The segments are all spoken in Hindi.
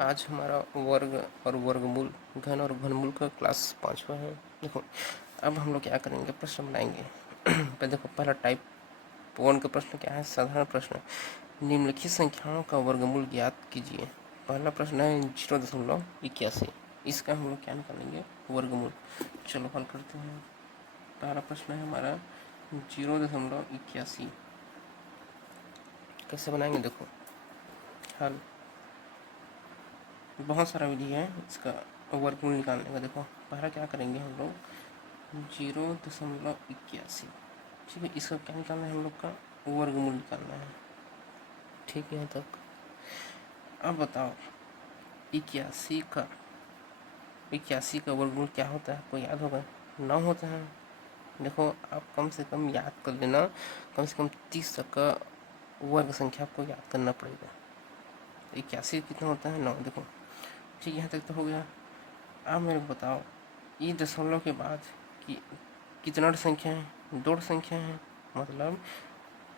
आज हमारा वर्ग और वर्गमूल, घन और घनमूल का क्लास 5वां है। देखो, अब हम लोग क्या करेंगे, प्रश्न बनाएंगे। पहले देखो, पहला टाइप 1 का प्रश्न क्या है, साधारण प्रश्न। निम्नलिखित संख्याओं का वर्गमूल ज्ञात कीजिए। पहला प्रश्न है 0.81। इसका हम लोग क्या निकालेंगे, वर्गमूल। चलो हल करते हैं। पहला प्रश्न है हमारा 0.81। कैसे बनाएंगे, देखो हल। बहुत सारा विधि है इसका वर्गमूल निकालने का। देखो, पहला क्या करेंगे हम लोग, 0.81। ठीक है, इसका क्या निकालना है, हम लोग का वर्गमूल निकालना है। ठीक है, यहाँ तक। अब बताओ, 81 का वर्गमूल क्या होता है, आपको याद होगा, 9 होता है। देखो, आप कम से कम याद कर लेना, कम से कम 30 तक का वर्ग संख्या आपको याद करना पड़ेगा। 81 कितना होता है, 9। देखो, ठीक है, यहाँ तक तो हो गया। अब मेरे को बताओ, ये दशमलव के बाद कि कितना संख्या है, 2 संख्या है। मतलब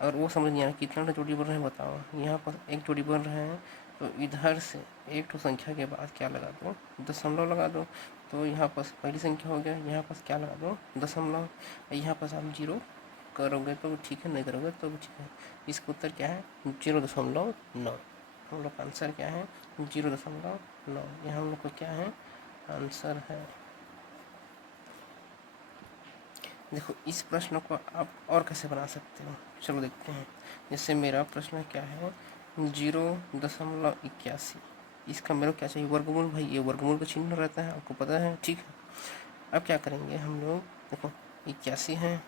अगर वो समझ नहीं आया कितना जोड़ी बन रहे हैं, बताओ। यहाँ पर एक जोड़ी बन रहे हैं, तो इधर से एक तो संख्या के बाद क्या लगा दो, दशमलव लगा दो। तो यहाँ पर पहली संख्या हो गया, यहाँ पर क्या लगा दो, दशमलव। यहाँ पर आप 0 करोगे तो ठीक है, नहीं करोगे तो भी ठीक है। इसका उत्तर क्या है, 0.9। हम लोग का आंसर क्या है, 0.9। यह हम लोग को क्या है, आंसर है। देखो, इस प्रश्न को आप और कैसे बना सकते हो, चलो देखते हैं। जैसे मेरा प्रश्न क्या है, 0.81। इसका मेरे को क्या चाहिए, वर्गमूल। भाई, ये वर्गमूल का चिन्ह रहता है, आपको पता है। ठीक है, अब क्या करेंगे हम लोग, देखो 81 है,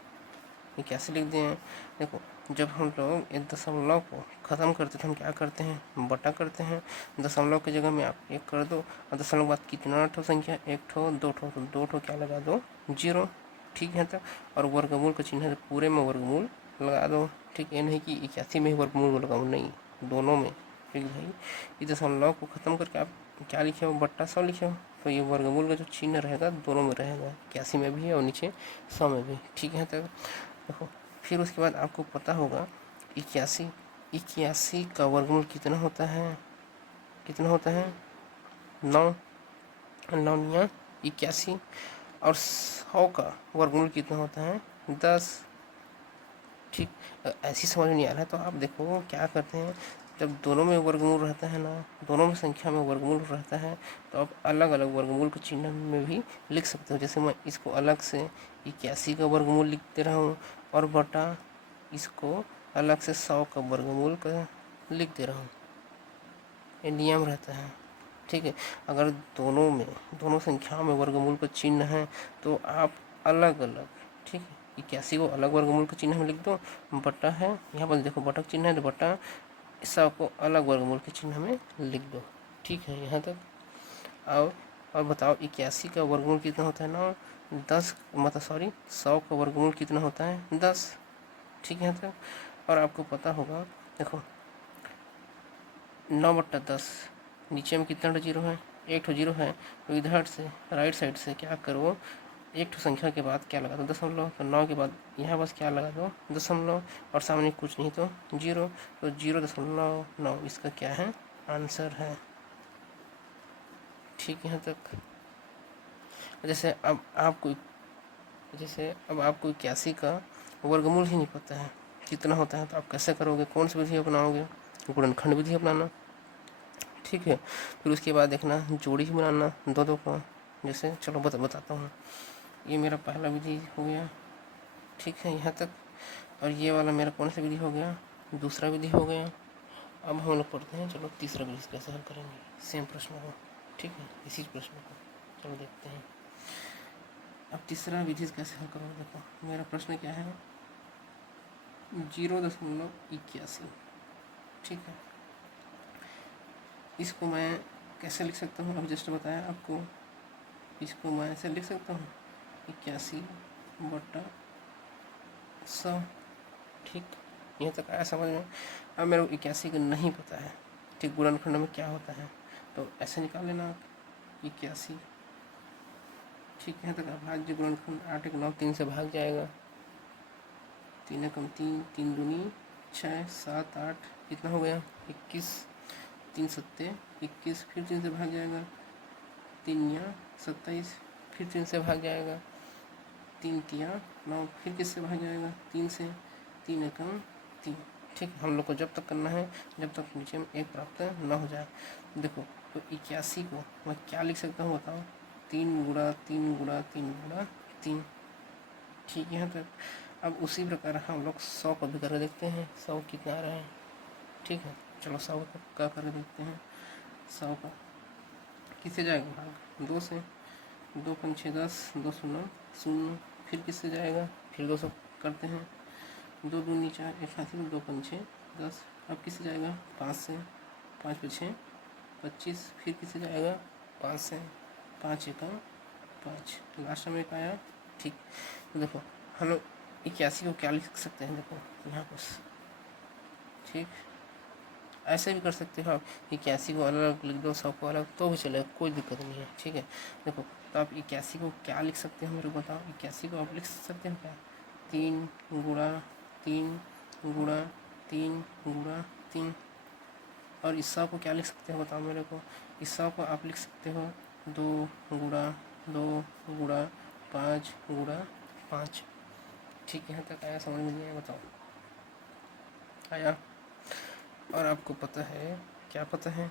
81 लिख दिए। देखो, जब हम लोग एक दशमलव को ख़त्म करते थे, हम क्या करते हैं, बटा करते हैं। दशमलव की जगह में आप 1 कर दो, और दशमलव के बाद कितना ठो संख्या, 1 ठो, 2 ठो, तो 2 ठो क्या लगा दो, 0। ठीक है, तब। और वर्गमूल का चिन्ह है, पूरे में वर्गमूल लगा दो। ठीक, ये नहीं कि 81 में ही वर्गमूल लगाओ, नहीं, दोनों में। ठीक भाई, इस दशमलव को ख़त्म करके आप क्या लिखे हो, बट्टा 100 लिखे हो, तो ये वर्गमूल का जो चिन्ह रहेगा दोनों में रहेगा, 81 में भी और नीचे 100 में भी। ठीक है, तब देखो, फिर उसके बाद आपको पता होगा 81 का वर्गमूल कितना होता है, कितना होता है, 9। 9 81। और 100 का वर्गमूल कितना होता है, 10। ठीक, ऐसी समझ नहीं आ रहा है तो आप देखो क्या करते हैं, जब दोनों में वर्गमूल रहता है ना, दोनों में संख्या में वर्गमूल रहता है, तो आप अलग अलग वर्गमूल के चिन्ह में भी लिख सकते हो। जैसे मैं इसको अलग से 81 का वर्गमूल लिख दे रहा हूँ, और बटा इसको अलग से 100 का वर्गमूल का लिख दे रहा हूँ। ये नियम रहता है। ठीक है, अगर दोनों संख्याओं में वर्गमूल का चिन्ह है, तो आप अलग अलग, ठीक है, 81 को अलग वर्गमूल के चिन्ह में लिख दो, बटा है, यहाँ पर देखो बटा चिन्ह है, तो बटा 100 को अलग वर्गमूल के चिन्ह में लिख दो। ठीक है, यहाँ तक। और बताओ, 81 का वर्गमूल कितना होता है, 9। 10 मतलब सॉरी 100 का वर्गमूल कितना होता है, 10। ठीक है, यहाँ तक। और आपको पता होगा, देखो 9/10, नीचे में कितना जीरो है, एक ठो जीरो है, तो इधर से राइट साइड से क्या करो, एक ठो संख्या के बाद क्या लगा दो, दशमलव। तो 9 के बाद यहाँ बस क्या लगा दो, दशमलव, और सामने कुछ नहीं तो 0। तो 0.9 इसका क्या है, आंसर है। ठीक है, यहाँ तक। जैसे अब आपको 81 का वर्गमूल ही नहीं पता है कितना होता है, तो आप कैसे करोगे, कौन सी विधि अपनाओगे, गुणनखंड विधि अपनाना। ठीक है, फिर उसके बाद देखना जोड़ी ही बनाना दो दो का। जैसे चलो बताता हूँ। ये मेरा पहला विधि हो गया, ठीक है, यहाँ तक। और ये वाला मेरा कौन सा विधि हो गया, दूसरा विधि हो गया। अब हम लोग पढ़ते हैं, चलो तीसरा विधि कैसे हल करेंगे, सेम प्रश्न हो। ठीक है, इसी प्रश्न को चलो देखते हैं। अब तीसरा विधि कैसे हल करोगे, देखो मेरा प्रश्न क्या है, 0.81। ठीक है, इसको मैं कैसे लिख सकता हूँ, अभी जस्ट बताया आपको। इसको मैं ऐसे लिख सकता हूँ, 81/100। ठीक, यहाँ तक आया समझ में। अब मेरे को 81 का नहीं पता है, ठीक, गुणनखंड में क्या होता है, तो ऐसे निकाल लेना आप, 81। ठीक है, तक अभाज्य गुणनखंड 8 1 9 3 से भाग जाएगा, 3 कम 3, 3 दूनी 6 7 8, कितना हो गया, 21। तीन सत्ते 21, फिर 3 से भाग जाएगा, 3 या 27, फिर 3 से भाग जाएगा, 3 तिया 9, फिर किससे भाग जाएगा, 3 से, 3 एकम 3। ठीक, हम लोग को जब तक करना है जब तक नीचे में एक प्राप्त न हो जाए। देखो तो 81 को मैं क्या लिख सकता हूँ बताओ, 3 गुणा 3 गुणा 3 गुणा 3। ठीक है, यहाँ तक। अब उसी प्रकार हम लोग 100 को भी करके देखते हैं, 100 कितना आ रहा है। ठीक है, चलो 100 का करके देखते हैं। 100 का किससे जाएगा भाग, 2 से, 2 5 6 10, 2 शून्य 0, फिर किससे जाएगा, फिर 200 करते हैं, 2 दूनी 4, 1 हाथी, 2 5 6 10। अब किससे जाएगा, 5 से, 5 पे 6 25, फिर किससे जाएगा, 5 से, 5 एकम 5, लास्ट में एक आया। ठीक, तो देखो हम लोग 81 को क्या लिख सकते हैं, देखो यहाँ पर। ठीक, ऐसे भी कर सकते हो आप, 81 को अलग अलग लिख दो, 100 को अलग, तो भी चलेगा, कोई दिक्कत नहीं है। ठीक है, देखो तो आप 81 को क्या लिख सकते हो मेरे को बताओ। 81 को आप लिख सकते हो क्या, 3 गुणा 3 गुणा 3 गुणा 3। और इस 100 को क्या लिख सकते हो बताओ मेरे को। इस 100 को आप लिख सकते हो 2 गुणा 2 गुणा 5 गुणा 5। ठीक है, यहाँ तक आया, समझ में नहीं आया बताओ, आया। और आपको पता है, क्या पता है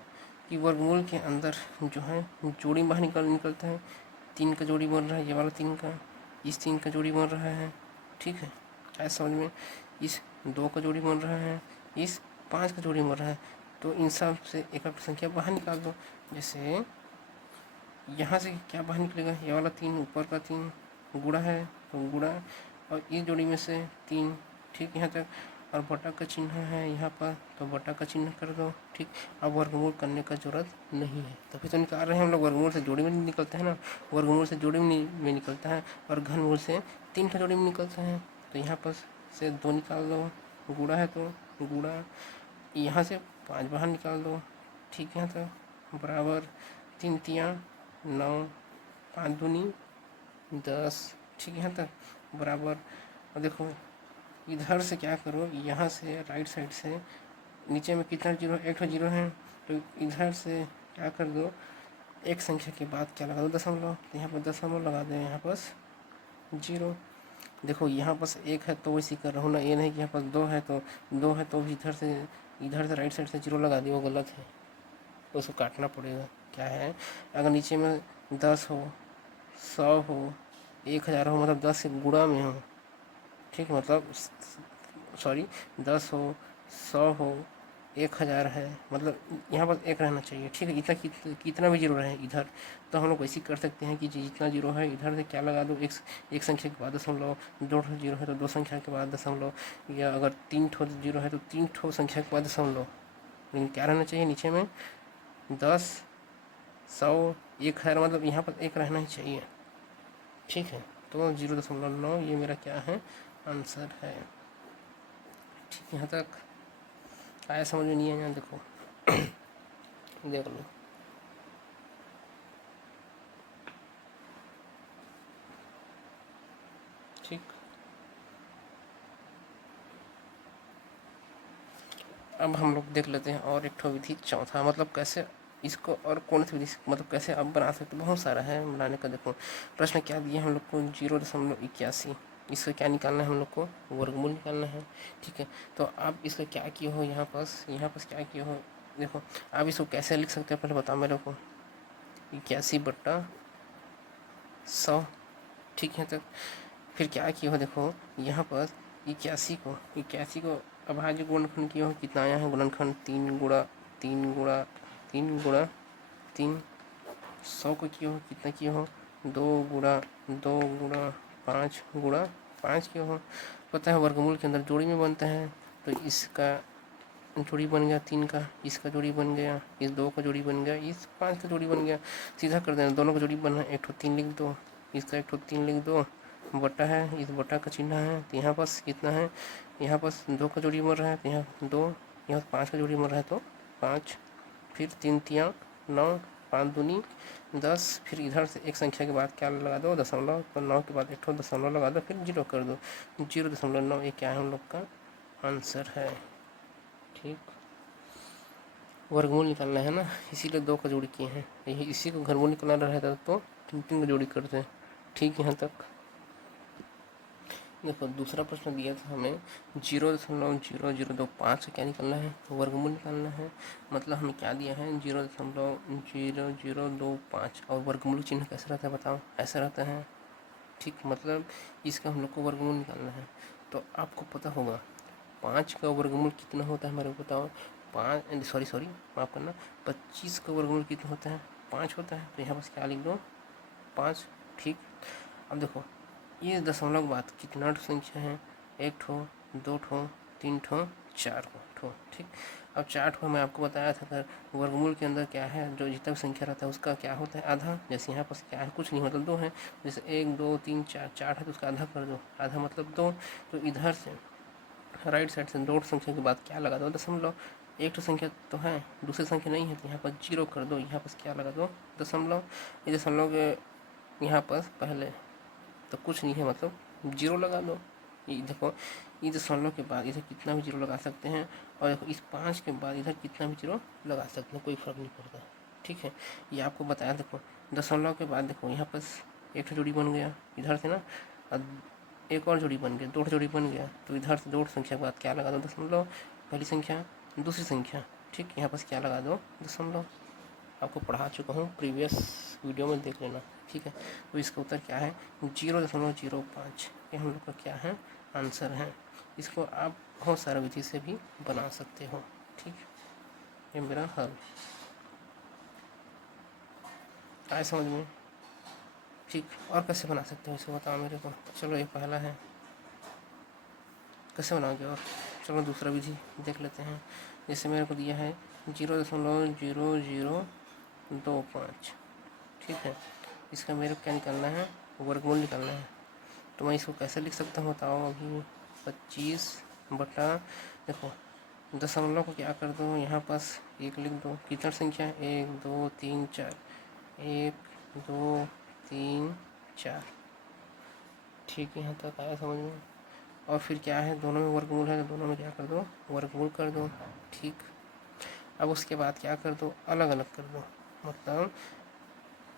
कि वर्गमूल के अंदर जो है जोड़ी बाहर निकलता है। 3 का जोड़ी बन रहा है, ये वाला 3 का, इस 3 का जोड़ी बन रहा है। ठीक है, आया समझ में। इस 2 का जोड़ी बन रहा है, इस 5 का जोड़ी बन रहा है। तो इन सब से एक संख्या बाहर निकाल दो। जैसे यहाँ से क्या बाहर निकलेगा, ये वाला 3 ऊपर का 3 गुणा है तो गुणा, और इस जोड़ी में से 3। ठीक, यहाँ तक। और बटा का चिन्ह है यहाँ पर, तो बटा का चिन्ह कर दो। ठीक, अब वर्गमूल करने का जरूरत नहीं है। तभी तो निकाल रहे हैं हम लोग, वर्गमूल से जोड़ी में निकलता है ना, वर्गमूल से जोड़ी में निकलता है, और घनमूल से 3 का जोड़ी में निकलता है। तो यहाँ पर से 2 निकाल दो, गुणा है तो गुणा, यहाँ से 5 बाहर निकाल दो। ठीक है, तो बराबर 3 तिया 9, 5 दूनी 10। ठीक है, यहाँ तक बराबर। और देखो इधर से क्या करो, यहाँ से राइट साइड से नीचे में कितना जीरो, एक तो जीरो है, तो इधर से क्या कर दो, एक संख्या के बाद क्या लगा दो, दशमलव। तो यहाँ पर दशमलव लगा दो, यहाँ पास 0। देखो यहाँ पास 1 है तो वैसे कर रहा हूँ ना, ये नहीं कि यहाँ पास 2 है तो 2 है तो भी इधर से राइट साइड से 0 लगा दिया, वो गलत है, तो उसको काटना पड़ेगा। क्या है, अगर नीचे में 10 हो, 100 हो, 1000 हो, मतलब 10 से गुणा में हो। ठीक है, मतलब सॉरी 10 हो, 100 हो, 1000 है, मतलब यहाँ पर 1 रहना चाहिए। ठीक है, इतना कितना भी जीरो रहे इधर, तो हम लोग वैसे कर सकते हैं कि जितना जीरो है इधर से क्या लगा दो, एक संख्या के बाद दशमलव, 2 जीरो है तो 2 संख्या के बाद दशमलव, या अगर 3 ठो जीरो है तो 3 ठो संख्या के बाद दशमलव। लेकिन क्या रहना चाहिए नीचे में, 10, 100, 1000, मतलब यहाँ पर 1 रहना ही चाहिए। ठीक है, तो 0.9 ये मेरा क्या है, आंसर है। ठीक है, यहाँ तक आया, समझ में नहीं आया, देखो देख लो। ठीक, अब हम लोग देख लेते हैं और एक ठो विधि, चौथा, मतलब कैसे इसको, और कौन सी विधि मतलब कैसे आप बना सकते, बहुत सारा है बनाने का। देखो प्रश्न क्या दिया हम लोग को, 0.81, इसका क्या निकालना है हम लोग को, वर्गमूल निकालना है। ठीक है, तो आप इसका क्या किए हो, यहाँ पास क्या किए हो, देखो आप इसको कैसे लिख सकते हो पहले बताओ मेरे को, 81/100। ठीक है, तो फिर क्या किया हो, देखो यहाँ पर 81 को अभाज्य गुणनखंड किया हो, कितना आया है गुणनखंड, 3 गुणा 3 गुणा 3 गुणा 3। 100 को किया हो, कितना किया हो, 2 गुणा 2 गुणा 5 गुणा 5 किया हो। पता है वर्गमूल के अंदर जोड़ी में बनता है, तो इसका जोड़ी बन गया 3 का, इसका जोड़ी बन गया, इस 2 का जोड़ी बन गया, इस 5 का जोड़ी बन गया। सीधा कर देना, दोनों का जोड़ी बना, एक ठो 3 लिख दो, इसका एक ठो 3 लिख दो, बटा है, इस बटा का चिन्ह है, तो यहाँ पास कितना है, यहाँ पास 2 का जोड़ी बन रहा है तो यहाँ 2, यहाँ 5 का जोड़ी बन रहा है तो 5, फिर 3 तिया 9, 5 दूनी 10, फिर इधर से एक संख्या के बाद क्या लगा दो, दशमलव, तो 9 के बाद एक ठो दशमलव लगा दो, फिर 0 कर दो, 0.9 ये क्या है हम लोग का आंसर है। ठीक, वर्गमूल निकालना है ना, इसीलिए 2 का जोड़ी किए हैं। यही इसी को घनमूल निकालना रहता तो 3 का जोड़ी करते हैं। ठीक, यहाँ तक। देखो दूसरा प्रश्न दिया था हमें 0.0025 का क्या निकालना है, तो वर्गमूल निकालना है। मतलब हमें क्या दिया है 0.0025 और वर्गमूल चिन्ह कैसा रहता है बताओ, ऐसा रहता है। ठीक, मतलब इसका हम लोग को वर्गमूल निकालना है। तो आपको पता होगा 5 का वर्गमूल कितना होता है हमारे को बताओ। 5 सॉरी माफ़ करना, 25 का वर्गमूल कितना होता है, 5 होता है। तो यहाँ बस क्या लिख दो, 5। ठीक, अब देखो ये दशमलव के बाद कितना संख्या है, 1 ठो, 2 ठो, 3 ठो, 4 ठो। ठीक, अब 4 ठो मैं आपको बताया था अगर वर्गमूल के अंदर क्या है, जो जितना भी संख्या रहता है उसका क्या होता है, आधा। जैसे यहाँ पर क्या है, कुछ नहीं, मतलब 2 है। जैसे 1 2 3 4, 4 है तो उसका आधा कर दो, आधा मतलब 2। तो इधर से राइट साइड से 2 संख्या के बाद क्या लगा दो, दशमलव। एक तो संख्या तो है, दूसरी संख्या नहीं है, तो यहाँ पर 0 कर दो, यहाँ पर क्या लगा दो, दशमलव। ये दशमलव के यहाँ पर पहले तो कुछ नहीं है, मतलब 0 लगा दो। ये देखो ये दशमलव के बाद इधर कितना भी 0 लगा सकते हैं, और देखो इस 5 के बाद इधर कितना भी 0 लगा सकते हैं, कोई फर्क नहीं पड़ता। ठीक है, ये आपको बताया। देखो दशमलव के बाद देखो यहाँ पर एक जोड़ी बन गया इधर से ना, और एक और जोड़ी बन गया, 2 जोड़ी बन गया। तो इधर से 2 संख्या के बाद क्या लगा दो, दशमलव। पहली संख्या दूसरी संख्या, ठीक, यहाँ पर क्या लगा दो, दशमलव। आपको पढ़ा चुका हूँ, प्रीवियस वीडियो में देख लेना। ठीक है, तो इसका उत्तर क्या है 0.05। ये हम लोग का क्या है, आंसर है। इसको आप बहुत सारे विधि से भी बना सकते हो। ठीक, ये मेरा हल आए समझ में। ठीक, और कैसे बना सकते हो इसको बताओ मेरे को। चलो ये पहला है, कैसे बनाओगे, और चलो दूसरा विधि देख लेते हैं। जैसे मेरे को दिया है 0.0025। ठीक है, इसका मेरे को क्या निकालना है, वर्गमूल निकालना है। तो मैं इसको कैसे लिख सकता हूँ बताओ अभी, 25 बटा, देखो दशमलव को क्या कर दो, यहाँ पास 1 लिख दो। कितना संख्या है, 1 2 3 4, 1 2 3 4। ठीक है, यहाँ तक आया समझ में। और फिर क्या है, दोनों में वर्गमूल है तो दोनों में क्या कर दो, वर्गमूल कर दो। ठीक, अब उसके बाद क्या कर दो, अलग अलग कर दो। मतलब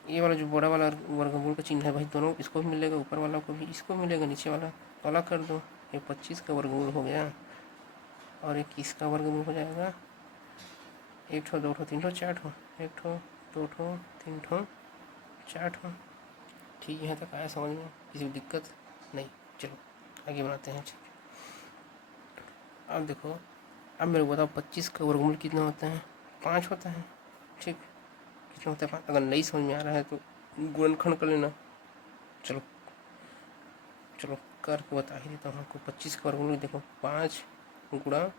ये वाला जो बड़ा वाला वर्गमूल का चिन्ह है भाई, दोनों इसको भी मिलेगा, ऊपर वाला को भी, इसको मिलेगा, नीचे वाला तो अलग कर दो। ये 25 का वर्गमूल हो गया, और 21 का वर्गमूल हो जाएगा। 1 ठो 2 ठो 3 ठो 4 ठो, 1 ठो 2 ठो 3 ठो 4 ठो। ठीक है, यहाँ तक आया समझ में, किसी दिक्कत नहीं। चलो आगे बनाते हैं। ठीक, अब देखो, अब मेरे को बताओ 25 का वर्गमूल कितना होता है, 5 होता है। ठीक, कितना होता है 5। अगर नहीं समझ में आ रहा है तो गुणनखंड कर लेना। चलो चलो करके बता ही देता हूँ आपको। 25 का वर्गमूल देखो, 5 गुणा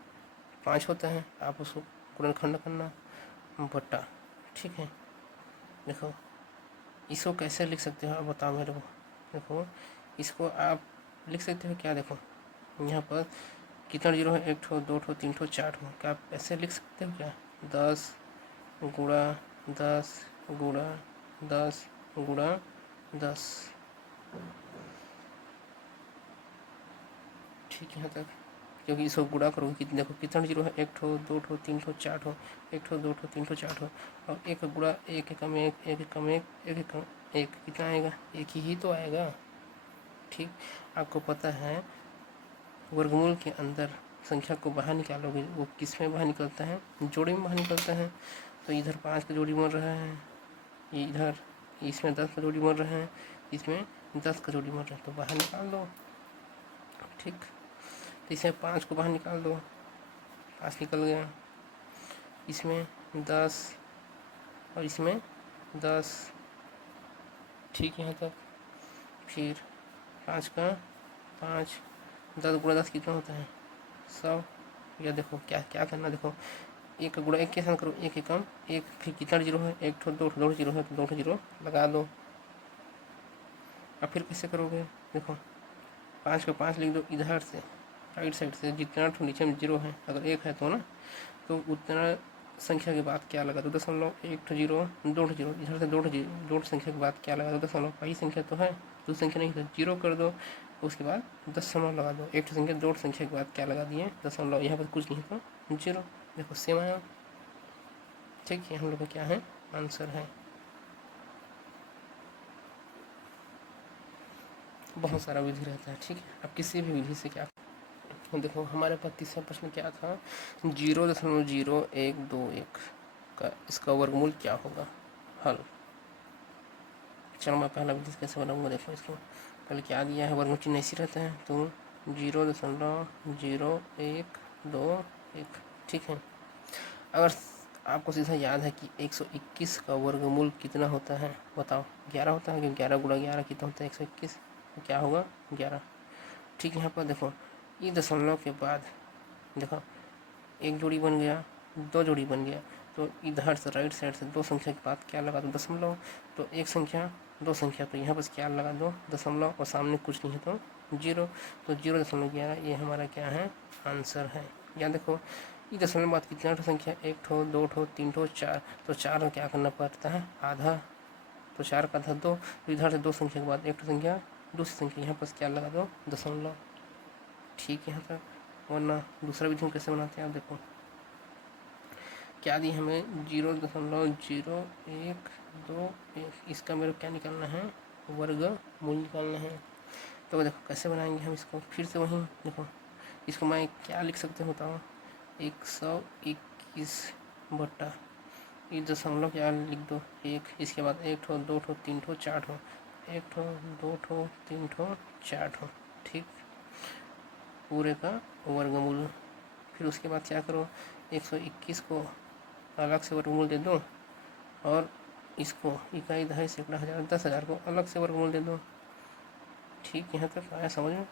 5 होता है, आप उसको गुणनखंड करना बटा। ठीक है, देखो इसको कैसे लिख सकते हो आप बताओ मेरे को। देखो इसको आप लिख सकते हो क्या, देखो यहाँ पर कितना जीरो है, 1 ठो 2 ठो 3 ठो 4 ठो, क्या आप ऐसे लिख सकते हो क्या, 10 गुणा 10 गुणा 10 गुणा 10। ठीक है, यहाँ तक। क्योंकि इसको गुणा करोगे कितने, देखो कितना जीरो है, 1 ठो 2 ठो 3 ठो 4 ठो, 1 ठो 2 ठो 3 ठो 4 ठो, और एक गुणा 1 एकम 1 1 एकम 1 1 एकम 1, कितना आएगा, एक ही तो आएगा। ठीक, आपको पता है वर्गमूल के अंदर संख्या को बाहर निकालोगे, वो किस में बाहर निकलता है, जोड़ी में बाहर निकलता है। तो इधर 5 का जोड़ी बन रहा है, इधर इसमें 10 का जोड़ी बन रहा है, इसमें 10 का जोड़ी बन रहा है, तो बाहर निकाल दो। ठीक, तो इसमें 5 को बाहर निकाल दो, 5 निकल गया, इसमें 10 और इसमें 10। ठीक, यहाँ तक। फिर 5 का 5, 10 गुणा 10 कितना होता है, 100। या देखो क्या क्या करना, देखो 1 का गुणा 1 के साथ करो, 1 एकम 1, फिर कितना जीरो है, 1 ठो 2 ठो 2 जीरो है, तो 2 जीरो लगा दो। अब फिर कैसे करोगे, देखो 5 का 5 लिख दो, इधर से राइट साइड से जितना ठो नीचे में जीरो है, अगर 1 है तो ना, तो उतना संख्या के बाद क्या लगा दो, दशमलव। 1 ठो जीरो 2 ठो जीरो, इधर से 2 ठो जीरो, 2 संख्या के बाद क्या लगा दो, दशमलव। पहली संख्या तो है, दूसरी संख्या नहीं, तो 0 कर दो, उसके बाद दशमलव लगा दो। 1 ठो संख्या 2 संख्या के बाद क्या लगा दिए, दशमलव। यहाँ पर कुछ नहीं तो 0। देखो सेम आया। ठीक है, हम लोग का क्या है, आंसर है। बहुत सारा विधि रहता है, ठीक है। अब किसी भी विधि से क्या, देखो हमारे पास तीसरा प्रश्न क्या था, 0.0121 का इसका वर्गमूल क्या होगा, हल। चलो मैं पहला विधि कैसे बनाऊंगा, देखो इसको पहले क्या दिया है, वर्गमूल चिन्ह ऐसे रहता है, तो 0.0121, ठीक है। अगर आपको सीधा याद है कि 121 का वर्गमूल कितना होता है, बताओ, 11 होता है, कि 11 गुणा 11 कितना होता है, 121, तो क्या होगा 11, ठीक है। यहाँ पर देखो ये दशमलव के बाद देखो एक जोड़ी बन गया, दो जोड़ी बन गया, तो इधर से राइट साइड से दो संख्या के बाद क्या लगा दो, दशमलव, तो एक संख्या दो संख्या, तो यहाँ पर क्या लगा दो, दशमलव, और सामने कुछ नहीं है तो 0, तो 0.11 ये हमारा क्या है, आंसर है। या देखो ये दशमलव बाद कितना ठो संख्या, एक ठो, दो ठो, तीन ठो, चार, तो चार में क्या करना पड़ता है, आधा, तो 4 का आधा 2, तो इधर से दो संख्या के बाद एक ठो संख्या, दूसरी संख्या, यहाँ पर क्या लगा दो, दशमलव, ठीक है। यहाँ तक, वरना दूसरा विधि कैसे बनाते हैं आप देखो, क्या दी हमें, 0.0121, इसका मेरे को क्या निकालना है, वर्गमूल निकालना है। तो देखो कैसे बनाएंगे हम इसको, फिर से वहीं देखो, इसको मैं क्या लिख सकते हो बताओ, 121 बट्टा ये दशमलव क्या लिख दो, एक, इसके बाद एक ठो, दो ठो, तीन ठो, चार ठो, एक ठो, दो ठो, तीन ठो, चार ठो, ठीक, पूरे का वर्गमूल। फिर उसके बाद क्या करो, 121 को अलग से वर्गमूल दे दो, और इसको इकाई, दहाई, सैकड़ा, हज़ार, 10,000 को अलग से वर्गमूल दे दो, ठीक। यहाँ तक आया समझ में।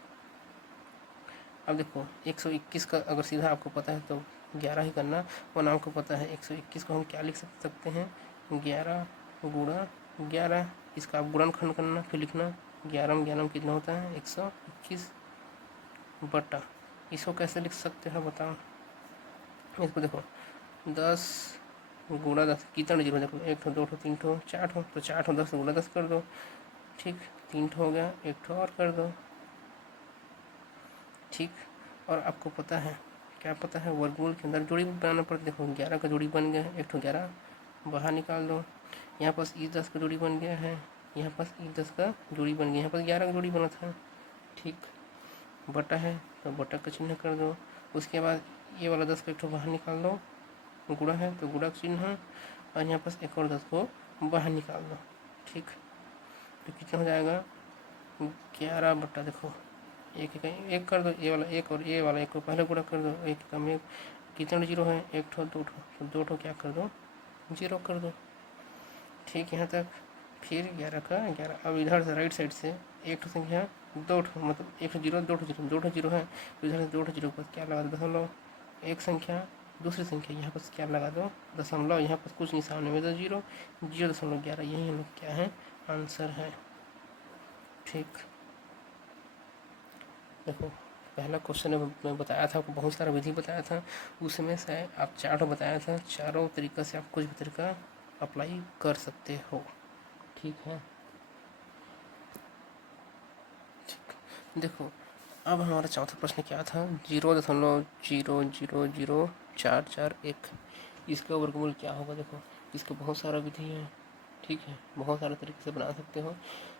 अब देखो 121 का अगर सीधा आपको पता है तो 11 ही करना, वरना आपको पता है 121 को हम क्या लिख सकते हैं, 11 गुणा 11, इसका आप गुणनखंड करना, फिर लिखना 11 में 11 में कितना होता है, 121 बटा, इसको कैसे लिख सकते हैं बताओ, इसको देखो 10 गुणा 10 कितना जीरो, देखो एक ठो, दो ठो, तीन ठो, चार ठो, तो 4 ठो 10 गुणा 10 कर दो, ठीक, 3 ठो हो गया, एक ठो और कर दो, ठीक। और आपको पता है, क्या पता है, वर्गमूल के अंदर जोड़ी बनाना पड़ता है, देखो 11 का जोड़ी बन गया है, एक ठो 11 बाहर निकाल दो, यहाँ पास ई 10 का जोड़ी बन गया है, यहाँ पास ई 10 का जोड़ी बन गया, यहाँ पास 11 का जोड़ी बना था, ठीक, बटा है तो बटा का चिन्ह कर दो, उसके बाद ये वाला 10 का एक ठो बाहर निकाल दो, गुणा है तो गुणा का चिन्ह, और यहाँ पास एक और 10 को बाहर निकाल दो, ठीक, तो कितना हो जाएगा, 11 बटा, देखो एक एक कर दो, ए वाला एक और ए वाला एक को पहले गुणा कर दो, एक कम एक, कितना जीरो है, एक ठो, दो ठो, तो दो ठो क्या कर दो, 0 कर दो, ठीक। यहाँ तक, फिर 11 का 11, अब इधर से राइट साइड से एक ठो संख्या, दो ठो, मतलब एक ठो जीरो, दो ठो जीरो, दो ठो जीरो है, तो इधर से दो ठो जीरो पर क्या लगा दो, दशमलव, एक संख्या, दूसरी संख्या, यहाँ पर क्या लगा दो, दशमलव, यहाँ पर कुछ नहीं, सामने में तो 0.11, यही हम लोग क्या है, आंसर है, ठीक। देखो पहला क्वेश्चन मैं बताया था आपको, बहुत सारा विधि बताया था, उसमें से आप चारों बताया था, चारों तरीक़ा से आप कुछ भी तरीका अप्लाई कर सकते हो, ठीक है, ठीक। देखो अब हमारा चौथा प्रश्न क्या था, 0.0000441, इसका वर्गमूल क्या होगा, देखो इसका बहुत सारा विधि है, ठीक है, बहुत सारे तरीके से बना सकते हो।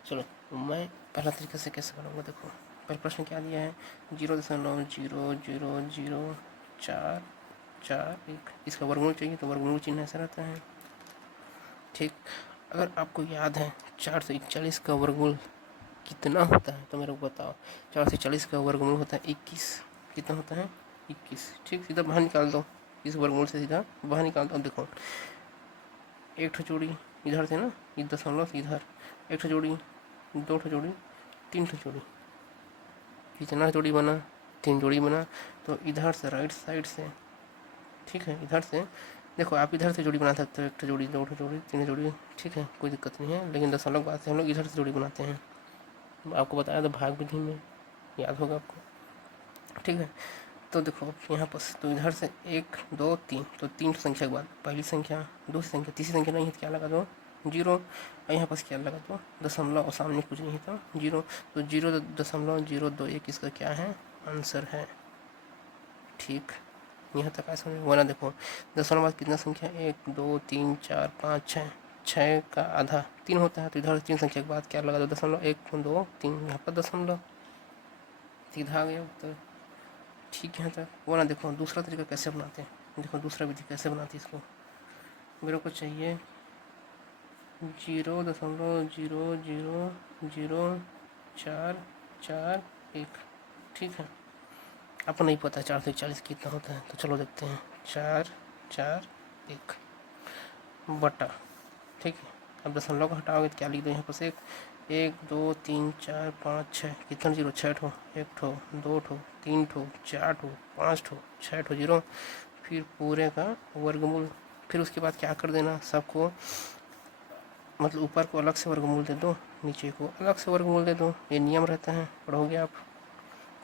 चलो मैं पहला तरीके से कैसे बनाऊंगा, देखो पहला प्रश्न क्या दिया है, 0.0000441, इसका वर्गमूल चाहिए, तो वर्गमूल चिन्ह ऐसा रहता है, ठीक। अगर आपको याद है 441 का वर्गमूल कितना होता है, तो मेरे को बताओ, 440 का वर्गमूल होता है 21, कितना होता है 21, ठीक, सीधा बाहर निकाल दो, इस वर्गमूल से सीधा बाहर निकाल दो। अब देखो एक ठो जोड़ी इधर से ना, ये दशमलव से इधर, एक ठो जोड़ी, दो ठो जोड़ी, तीन ठो जोड़ी, कितना जोड़ी बना, 3 जोड़ी बना, तो इधर से राइट साइड से, ठीक है, इधर से देखो आप इधर से जोड़ी बना सकते हो, एक ठो जोड़ी, दो ठो जोड़ी, तीन जोड़ी, ठीक है, कोई दिक्कत नहीं है, लेकिन दशमलव के बाद से हम लोग इधर से जोड़ी बनाते हैं, आपको बताया था भाग विधि में, याद होगा आपको, ठीक है। तो देखो यहाँ पर तो इधर से 1 2 3, तो 3 संख्या के बाद पहली संख्या, दूसरी संख्या, तीसरी संख्या नहीं है तो क्या लगा दो, 0, और यहाँ पर क्या लगा दो, दशमलव, और सामने कुछ नहीं था 0, तो 0.021 इसका क्या है, आंसर है, ठीक। यहाँ तक आया समझ में? वरना देखो दशमलव बाद कितना संख्या 1 2 3 4 5 6, 6 का आधा 3 होता है, तो इधर 3 संख्या के बाद क्या लगा दो दशमलव, 1 2 3, यहाँ पर दशमलव, सीधा आ गया उत्तर। ठीक है तक। वरना देखो दूसरा तरीका कैसे बनाते हैं, देखो दूसरा विधि कैसे बनाते हैं इसको। मेरे को चाहिए 0.000441, ठीक है। आपको नहीं पता 4 से 40 कितना होता है, तो चलो देखते हैं। 441 बटा, ठीक है। अब दशमलव को हटाओगे तो क्या लिख दो यहाँ पर से 1 2 3 4 5 6, कितना जीरो, 6 ठो, 1 ठो 2 ठो 3 ठो 4 ठो 5 ठो 6 ठो जीरो, फिर पूरे का वर्गमूल। फिर उसके बाद क्या कर देना, सबको मतलब ऊपर को अलग से वर्गमूल दे दो, नीचे को अलग से वर्गमूल दे दो। ये नियम रहता है, पढ़ोगे आप,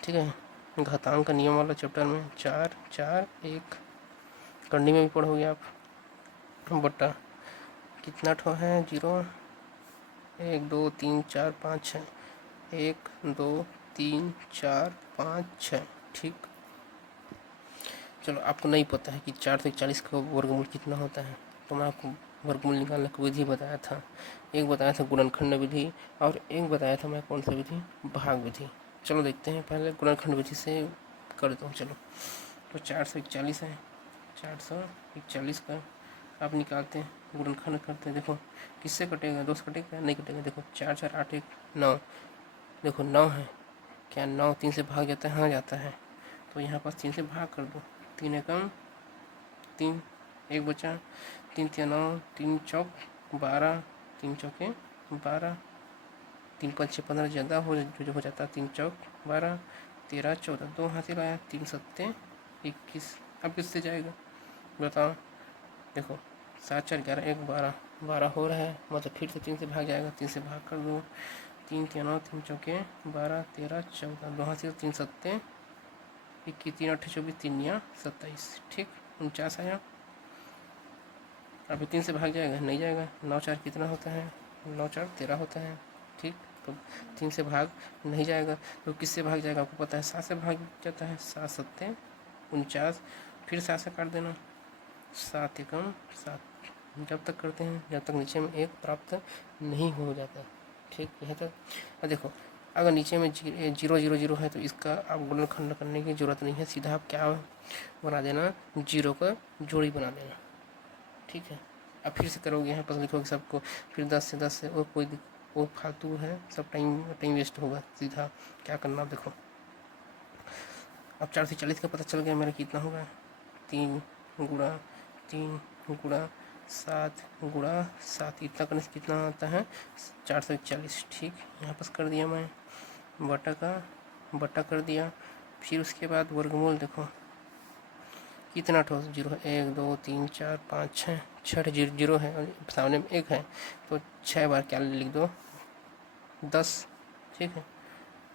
ठीक है। घातांक का नियम वाला चैप्टर में 4 4 1 करनी में भी पढ़ोगे आप। बटा कितना ठो है जीरो, 1 2 3 4 5 6, 1 2 3 4 5 6, ठीक। चलो आपको नहीं पता है कि 4 से 40 का वर्गमूल कितना होता है, तो मैं आपको वर्गमूल निकालने की विधि बताया था। एक बताया था गुणनखंड विधि, और एक बताया था मैं कौन सा विधि, भाग विधि। चलो देखते हैं, पहले गुणनखंड विधि से कर देता हूँ। चलो तो 441 है, 441 का आप निकालते हैं, गुणनखंड करते हैं। देखो किससे कटेगा, 2 से कटेगा, नहीं कटेगा। देखो 4 4 8 1 9, देखो 9 है, क्या 9 3 से भाग जाता है, हाँ जाता है। तो यहाँ पास 3 से भाग कर दो, 3 एकम 3, 1 बचा, 3 3 9, 3 चौक 12, 3 चौके 12, 3 5 6 15 ज़्यादा हो जो हो जाता है, 3 चौक 12, 13 14, 2 हासिल आया, 3 सत्ते 21। अब किससे जाएगा बताओ, देखो 7 4 11 1 12, 12 हो रहा है, मतलब फिर से 3 से भाग जाएगा, 3 से भाग कर दो, 3 3 9, 3 चौके 12 13 14, 2 हासिल 3 सत्ते 21, 3 8 24, 3 या 27, ठीक। 49 आया। अभी 3 से भाग जाएगा, नहीं जाएगा। 9 4 कितना होता है, 9 4 13 होता है, ठीक। तो 3 से भाग नहीं जाएगा, तो किससे भाग जाएगा आपको पता है, 7 से भाग जाता है, 7 सत्ते 49, फिर 7 से काट देना, 7 एकम 7, जब तक करते हैं जब तक नीचे में 1 प्राप्त नहीं हो जाता, ठीक। यहाँ तक। और देखो अगर नीचे में 0 0 0 है, तो इसका आप गुणनखंड करने की ज़रूरत नहीं है, सीधा आप क्या बना देना, 0 का जोड़ी बना देना, ठीक है। अब फिर से करोगे, यहाँ पर लिखोगे सबको, फिर 10 से 10 से, और कोई वो फालतू है, सब टाइम वेस्ट होगा। सीधा क्या करना, देखो अब 4 से 40 का पता चल गया मेरा कितना होगा, 3 गुणा 3 गुणा 7 गुणा 7, इतना करने से कितना आता है, 440, ठीक। यहाँ पास कर दिया मैं, बटा का बटा कर दिया। फिर उसके बाद वर्गमूल, देखो कितना ठोस जीरो है, 1 2 3 4 5 6, 6 जीरो है और सामने में 1 है, तो 6 बार क्या लिख दो, 10, ठीक है।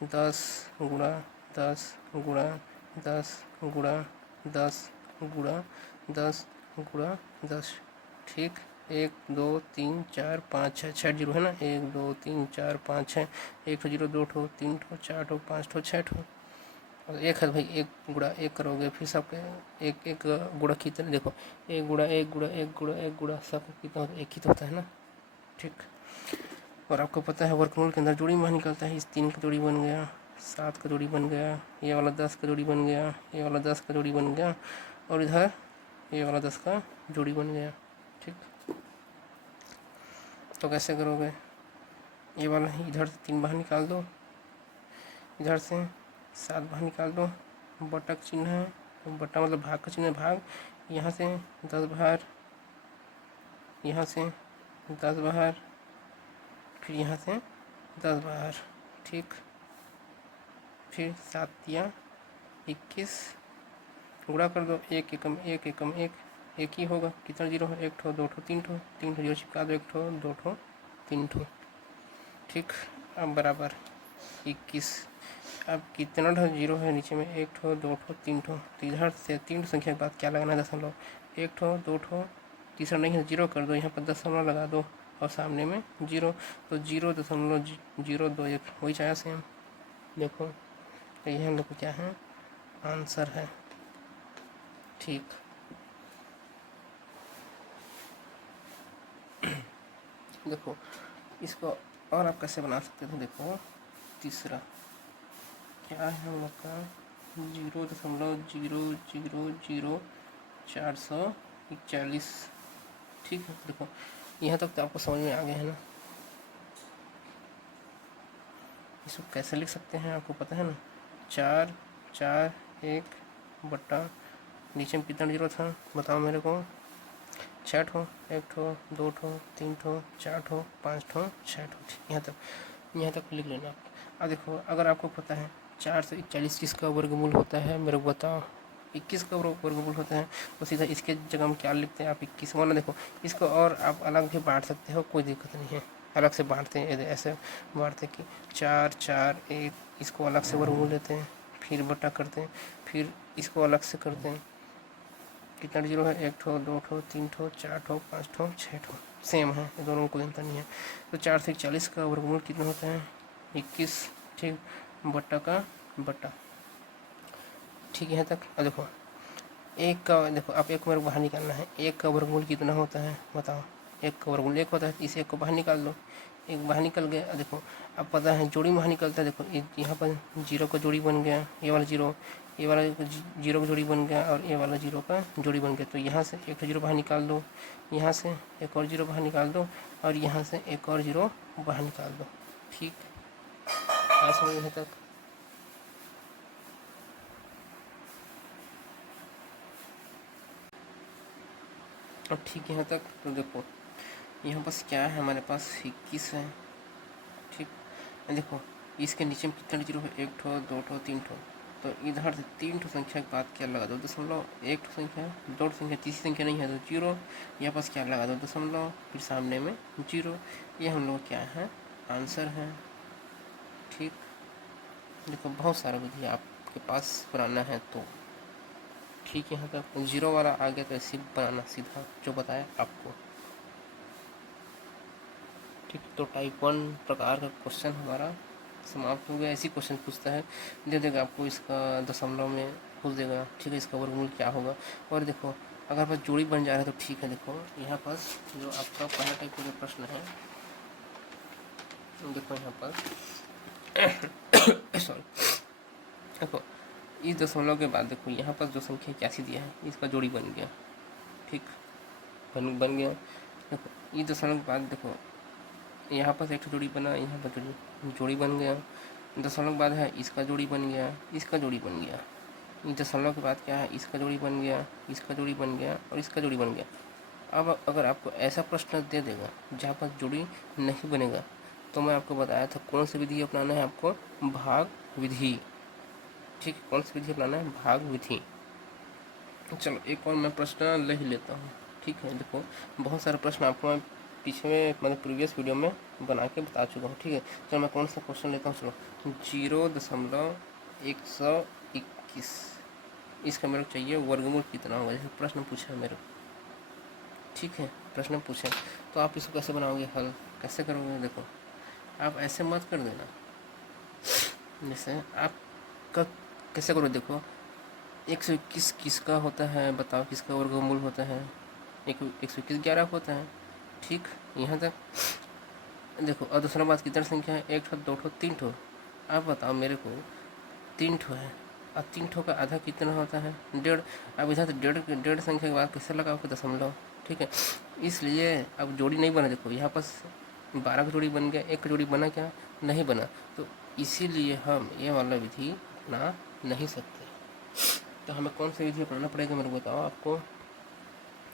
10 गुणा 10 गुणा 10 गुणा 10 गुणा 10 गुणा 10, ठीक। 1 2 3 4 5 6, 6 जीरो है ना, 1 2 3 4 5 6, 1 ठो जीरो, 2 ठो 3 ठो 4 ठो 5 ठो 6 ठो, और 1 है भाई, 1 गुणा 1 करोगे, फिर सबके 1 1 गुणा कितने, देखो 1 गुणा 1 गुणा 1 गुणा 1 गुणा सब कितना होता है, 1 ही तो होता है ना, ठीक। और आपको पता है वर्गमूल के अंदर जोड़ी में निकलता है, इस 3 का जोड़ी बन गया, 7 का जोड़ी बन गया, ये वाला 10 का जोड़ी बन गया, ये वाला 10 का जोड़ी बन गया, और इधर ये वाला 10 का जोड़ी बन गया, ठीक। तो कैसे करोगे, ये वाला इधर से 3 बाहर निकाल दो, इधर से 7 बाहर निकाल दो, बटा का चिन्ह है, बटा मतलब भाग का चिन्ह है, भाग। यहाँ से 10 बाहर, यहाँ से 10 बाहर, फिर यहाँ से 10 बाहर, ठीक। फिर 7 या 21 गुणा कर दो, 1 एकम 1 एकम 1, 1 ही होगा, कितना जीरो है, 1 ठो 2 ठो 3 ठो, 3 ठो जीरो चिपका दो, 1 ठो 2 ठो 3 ठो, ठीक। अब बराबर 21। अब कितना ठो जीरो है नीचे में, 1 ठो 2 ठो 3 ठो, तो इधर से 3 संख्या के बाद क्या लगाना है, दशमलव, 1 ठो 2 ठो, तीसरा नहीं है, जीरो कर दो, यहाँ पर दशमलव लगा दो, और सामने में जीरो, तो 0.021 वही चाहे सेम। देखो तो ये हम लोग को क्या है, आंसर है। ठीक। देखो इसको और आप कैसे बना सकते थे, देखो तीसरा क्या है हम लोग का 0.000441। ठीक है, देखो यहाँ तक तो आपको समझ में आ गया है ना। इसको कैसे लिख सकते हैं आपको पता है ना, 441 नीचे में कितना जीरो था बताओ मेरे को, 6 ठो, 1 ठो 2 ठो 3 ठो 4 ठो 5 ठो 6 ठो। ठीक, यहाँ तक लिख लेना। अब देखो अगर आपको पता है 4 से 41 किसका वर्गमूल होता है मेरे को बताओ, 21 का वर्गमूल होता है, तो सीधा इसके जगह में क्या लिखते हैं आप 21 वाला। देखो इसको और आप अलग भी बांट सकते हो, कोई दिक्कत नहीं है, अलग से बांटते हैं, ऐसे बांटते कि 4 4 1, इसको अलग से वर्गमूल लेते हैं, फिर बटा करते हैं, फिर इसको अलग से करते हैं, कितना जीरो है, 1 ठो 2 ठो 3 ठो 4 ठो 5 ठो 6 ठो, सेम है, ये दोनों को अंतर नहीं है। तो 4 से 40 का वर्गमूल कितना होता है 21। ठीक, बट्टा का बट्टा। ठीक है तक। अब देखो एक का, देखो आप एक वर्ग बाहर निकालना है, एक का वर्गमूल कितना होता है बताओ, एक का वर्गमूल 1 होता है, इसे एक को बाहर निकाल दो, एक बाहर निकल गया। देखो अब पता है जोड़ी बाहर निकलता है, देखो यहाँ पर जीरो का जोड़ी बन गया, ये वाला जीरो, ये वाला जीरो का जोड़ी बन गया, और ये वाला जीरो का जोड़ी बन गया। तो यहाँ से एक जीरो बाहर निकाल दो, यहाँ से एक और जीरो बाहर निकाल दो, और यहाँ से एक और जीरो बाहर निकाल दो। ठीक, क्या समझ में तक। और ठीक यहाँ तक। तो देखो यहाँ पास क्या है, हमारे पास 21 है। ठीक, देखो इसके नीचे में कितना जीरो है, 1 ठो 2 ठो 3 ठो, तो इधर से 3 ठो संख्या के बाद क्या लगा दो दशमलव, 1 ठो संख्या 2 ठो संख्या तीसरी संख्या नहीं है तो जीरो, यहाँ पास क्या लगा दो दशमलव, फिर सामने में जीरो। ये हम लोग क्या है आंसर है। ठीक, देखो बहुत सारा विधि आपके पास बनाना है तो ठीक है। यहाँ तक जीरो वाला आ गया तो ऐसे बनाना सीधा जो बताया आपको। ठीक, तो टाइप 1 प्रकार का क्वेश्चन हमारा समाप्त हो गया। ऐसी क्वेश्चन पूछता है, दे देगा आपको इसका दशमलव में पूछ देगा। ठीक है, इसका वर्गमूल क्या होगा। और देखो अगर बस जोड़ी बन जा रहा है तो ठीक है। देखो यहाँ पर जो आपका पहला टाइप का जो प्रश्न है, देखो यहाँ पर सॉरी, देखो इस दशमलव के बाद देखो यहाँ पर जो संख्या कैसी दिया है, इसका जोड़ी बन गया। ठीक, बन गया। देखो इस दशमलव के बाद देखो यहाँ पर एक जोड़ी बना, यहाँ पर जोड़ी बन गया। दशमलव के बाद है इसका जोड़ी बन गया, इसका जोड़ी बन गया। दशमलव के बाद क्या है, इसका जोड़ी बन गया, इसका जोड़ी बन गया, और इसका जोड़ी बन गया। अब अगर आपको ऐसा प्रश्न दे देगा जहाँ पर जोड़ी नहीं बनेगा, तो मैं आपको बताया था कौन सी विधि अपनाना है आपको, भाग विधि। ठीक, कौन सी विधि अपनाना है, भाग विधि। चलो एक और मैं प्रश्न ले ही लेता हूँ। ठीक है, देखो बहुत सारे प्रश्न आपको मैं पीछे में मतलब प्रीवियस वीडियो में बना के बता चुका हूँ। ठीक है, चलो मैं कौन सा क्वेश्चन लेता हूँ। चलो 0.121, इसका मेरे को चाहिए वर्गमूल कितना होगा, जैसे प्रश्न पूछा है मेरे को। ठीक है, प्रश्न पूछे तो आप इसको कैसे बनाओगे, हल कैसे करोगे। देखो आप ऐसे मत कर देना, जैसे आप कैसे करो। देखो 121 किसका होता है बताओ, किसका वर्गमूल होता है, 121 11 होता है। ठीक, यहाँ तक। देखो और दूसरा बात कितना संख्या है, 1 ठो 2 ठो 3 ठो। आप बताओ मेरे को 3 ठो है, और 3 ठो का आधा कितना होता है, 1.5। अब इधर से डेढ़ संख्या के बाद कैसे लगाओगे दशमलव। ठीक है, इसलिए अब जोड़ी नहीं बना। देखो यहाँ पास 12 का जोड़ी बन गया, एक का जोड़ी बना क्या, नहीं बना, तो इसीलिए हम ये वाला विधि अपना नहीं सकते। तो हमें कौन सी विधि अपनाना पड़ेगा मेरे को बताओ आपको।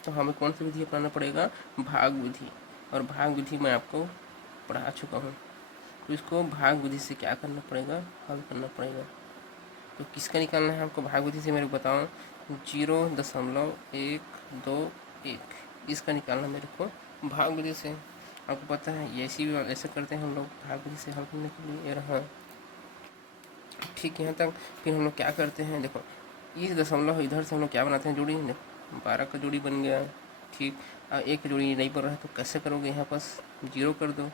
तो हमें कौन सी विधि अपनाना पड़ेगा, भाग विधि। और भाग विधि मैं आपको पढ़ा चुका हूँ। तो इसको भाग विधि से क्या करना पड़ेगा, हल करना पड़ेगा। तो किसका निकालना है आपको भाग विधि से मेरे को बताओ, 0.121, इसका निकालना मेरे को भाग विधि से। आपको पता है ये ऐसे करते हैं हम लोग भाग विधि से हल करने के लिए। ये रहा। ठीक, यहाँ तक। फिर हम लोग क्या करते हैं, देखो इस दशमलव इधर से हम लोग क्या बनाते हैं, जोड़ी। 12 का जोड़ी बन गया। ठीक, एक जोड़ी नहीं बन रहा है तो कैसे करोगे, यहाँ पास 0 कर दो,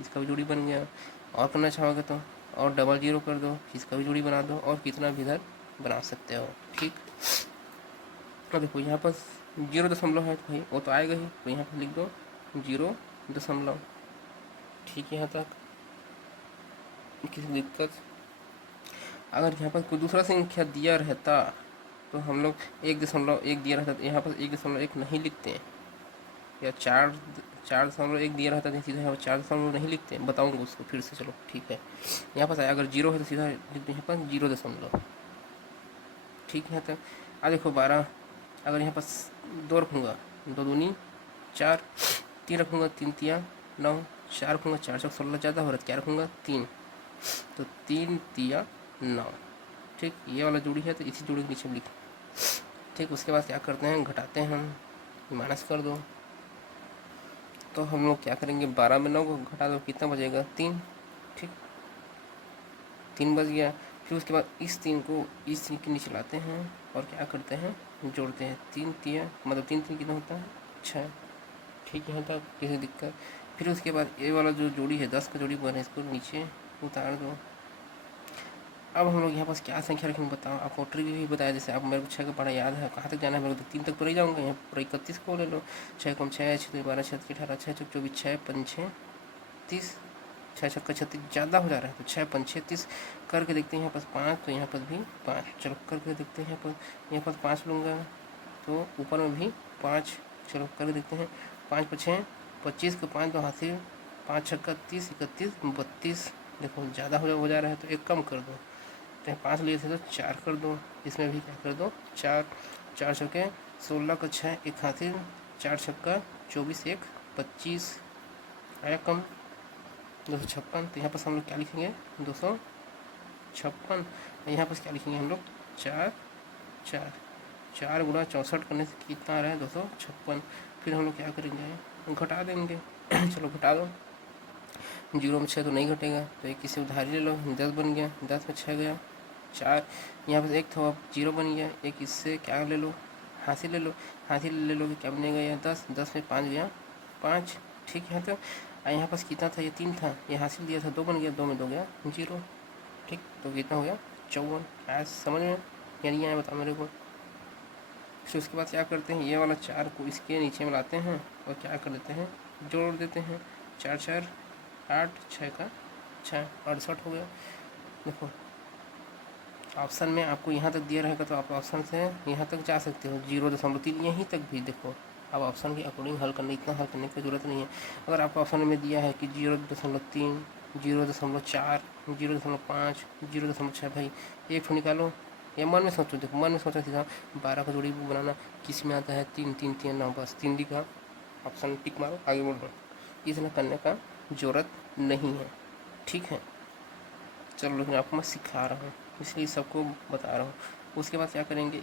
इसका भी जोड़ी बन गया। और करना चाहोगे तो और डबल 0 कर दो, इसका भी जोड़ी बना दो, और कितना भी इधर बना सकते हो। ठीक, अब देखो यहाँ पर 0 दशमलव है तो भाई वो तो आएगा ही, तो यहाँ पर लिख दो 0 दशमलव। ठीक है, यहाँ तक किसी दिक्कत? अगर यहाँ पर कोई दूसरा संख्या दिया रहता तो हम लोग 1.1 दिया रहता तो यहाँ पर 1.1 नहीं लिखते, या 4.1 दिया रहता तो सीधा यहाँ पर 4 नहीं लिखते। बताऊँगा उसको फिर से, चलो ठीक है। यहाँ पर अगर 0 है तो सीधा लिखते हैं यहाँ पर 0 दशमलव। ठीक है, तो देखो 12, अगर यहाँ पर 2 रखूँगा 2 दूनी 4, 3 रखूँगा 3 तिया 9, 4 रखूँगा 4 चौक 16 ज़्यादा हो रहा है, क्या रखूँगा 3, तो 3 तिया 9। ठीक, ये वाला जोड़ी है तो इसी जोड़ी के नीचे लिख। ठीक, उसके बाद क्या करते हैं, घटाते हैं हम, माइनस कर दो। तो हम लोग क्या करेंगे, 12 में 9 को घटा दो, कितना बचेगा 3। ठीक, 3 बच गया। फिर उसके बाद इस 3 को इस 3 के नीचे लाते हैं और क्या करते हैं, जोड़ते हैं। 3 तिया मतलब 3 3 कितना होता है 6। ठीक है, तक किसी दिक्कत? फिर उसके बाद ये वाला जो जोड़ी है 10 का जोड़ी बना, इसको नीचे उतार दो। अब हम लोग यहाँ पास क्या संख्या रखेंगे बताओ? आपको ट्रिक भी बताया, जैसे आप मेरे को 6 का पढ़ा याद है, कहाँ तक जाना है मेरे को, तो 3 तक तो रह जाऊँगा। यहाँ पूरा 31 को ले लो, 6 कम 6 6 12 6 18 6 चौक 24 6 5 6 30, 6 छक्का 36 ज़्यादा हो जा रहा है तो 6 5 6 30 करके देखते हैं। यहाँ पास 5 तो यहाँ पर भी 5, चलो करके देखते हैं। यहाँ पास 5 लूँगा तो ऊपर में भी 5, चलो करके देखते हैं। 5 5 6 25 को 5 तो हासिल, 5 छक्का 30 31 32। देखो ज़्यादा हो जा रहा है तो एक कम कर दो, तो 5 लिए थे तो 4 कर दो, इसमें भी क्या कर दो 4, 4 छक्के 16 का 6 एक हासिल, 4 छक्का 24 1 25, आया कम 256। तो यहाँ पर हम लोग क्या लिखेंगे 256। यहाँ पर क्या लिखेंगे हम लोग 4 4 4 गुणा 64 करने से कितना आ रहा है 256। फिर हम लोग क्या करेंगे, घटा देंगे। चलो घटा दो, 0 में 6 तो नहीं घटेगा तो एक किसी उधारी ले लो, 10 बन गया, 10 में 6 गया 4, यहाँ पर 1 था अब 0 बन गया, एक इससे क्या ले लो, हासिल ले लो, हासिल ले लोगे क्या बनेगा यहाँ 10, 10 में 5 गया 5। ठीक है, तो यहाँ पास कितना था, ये 3 था, ये हासिल दिया था 2 बन गया, 2 में 2 गया 0। ठीक, तो कितना हो गया 54। आज समझ में या नहीं आया बताओ मेरे को? फिर उसके बाद क्या करते हैं, ये वाला 4 को इसके नीचे में लाते हैं और क्या कर देते हैं, जोड़ देते हैं। 4 4 8 6 का 6 68 हो गया। देखो ऑप्शन में आपको यहाँ तक दिया रहेगा तो आप ऑप्शन से यहाँ तक जा सकते हो, 0.3 यहीं तक भी। देखो अब ऑप्शन के अकॉर्डिंग हल करने, इतना हल करने की ज़रूरत नहीं है। अगर आपको ऑप्शन में दिया है कि 0.3 0.4 0.5 0.6, भाई एक ठो निकालो या मन में सोचो। देखो मन में सोचा सीधा 12 का जोड़ी बनाना किस में आता है, 3 3 3 9, बस 3 लिखा, ऑप्शन टिक मारो, आगे बढ़ो। इतना करने का ज़रूरत नहीं है। ठीक है, चलो लेकिन आपको मैं सिखा रहा हूँ इसलिए सबको बता रहा हूँ। उसके बाद क्या करेंगे,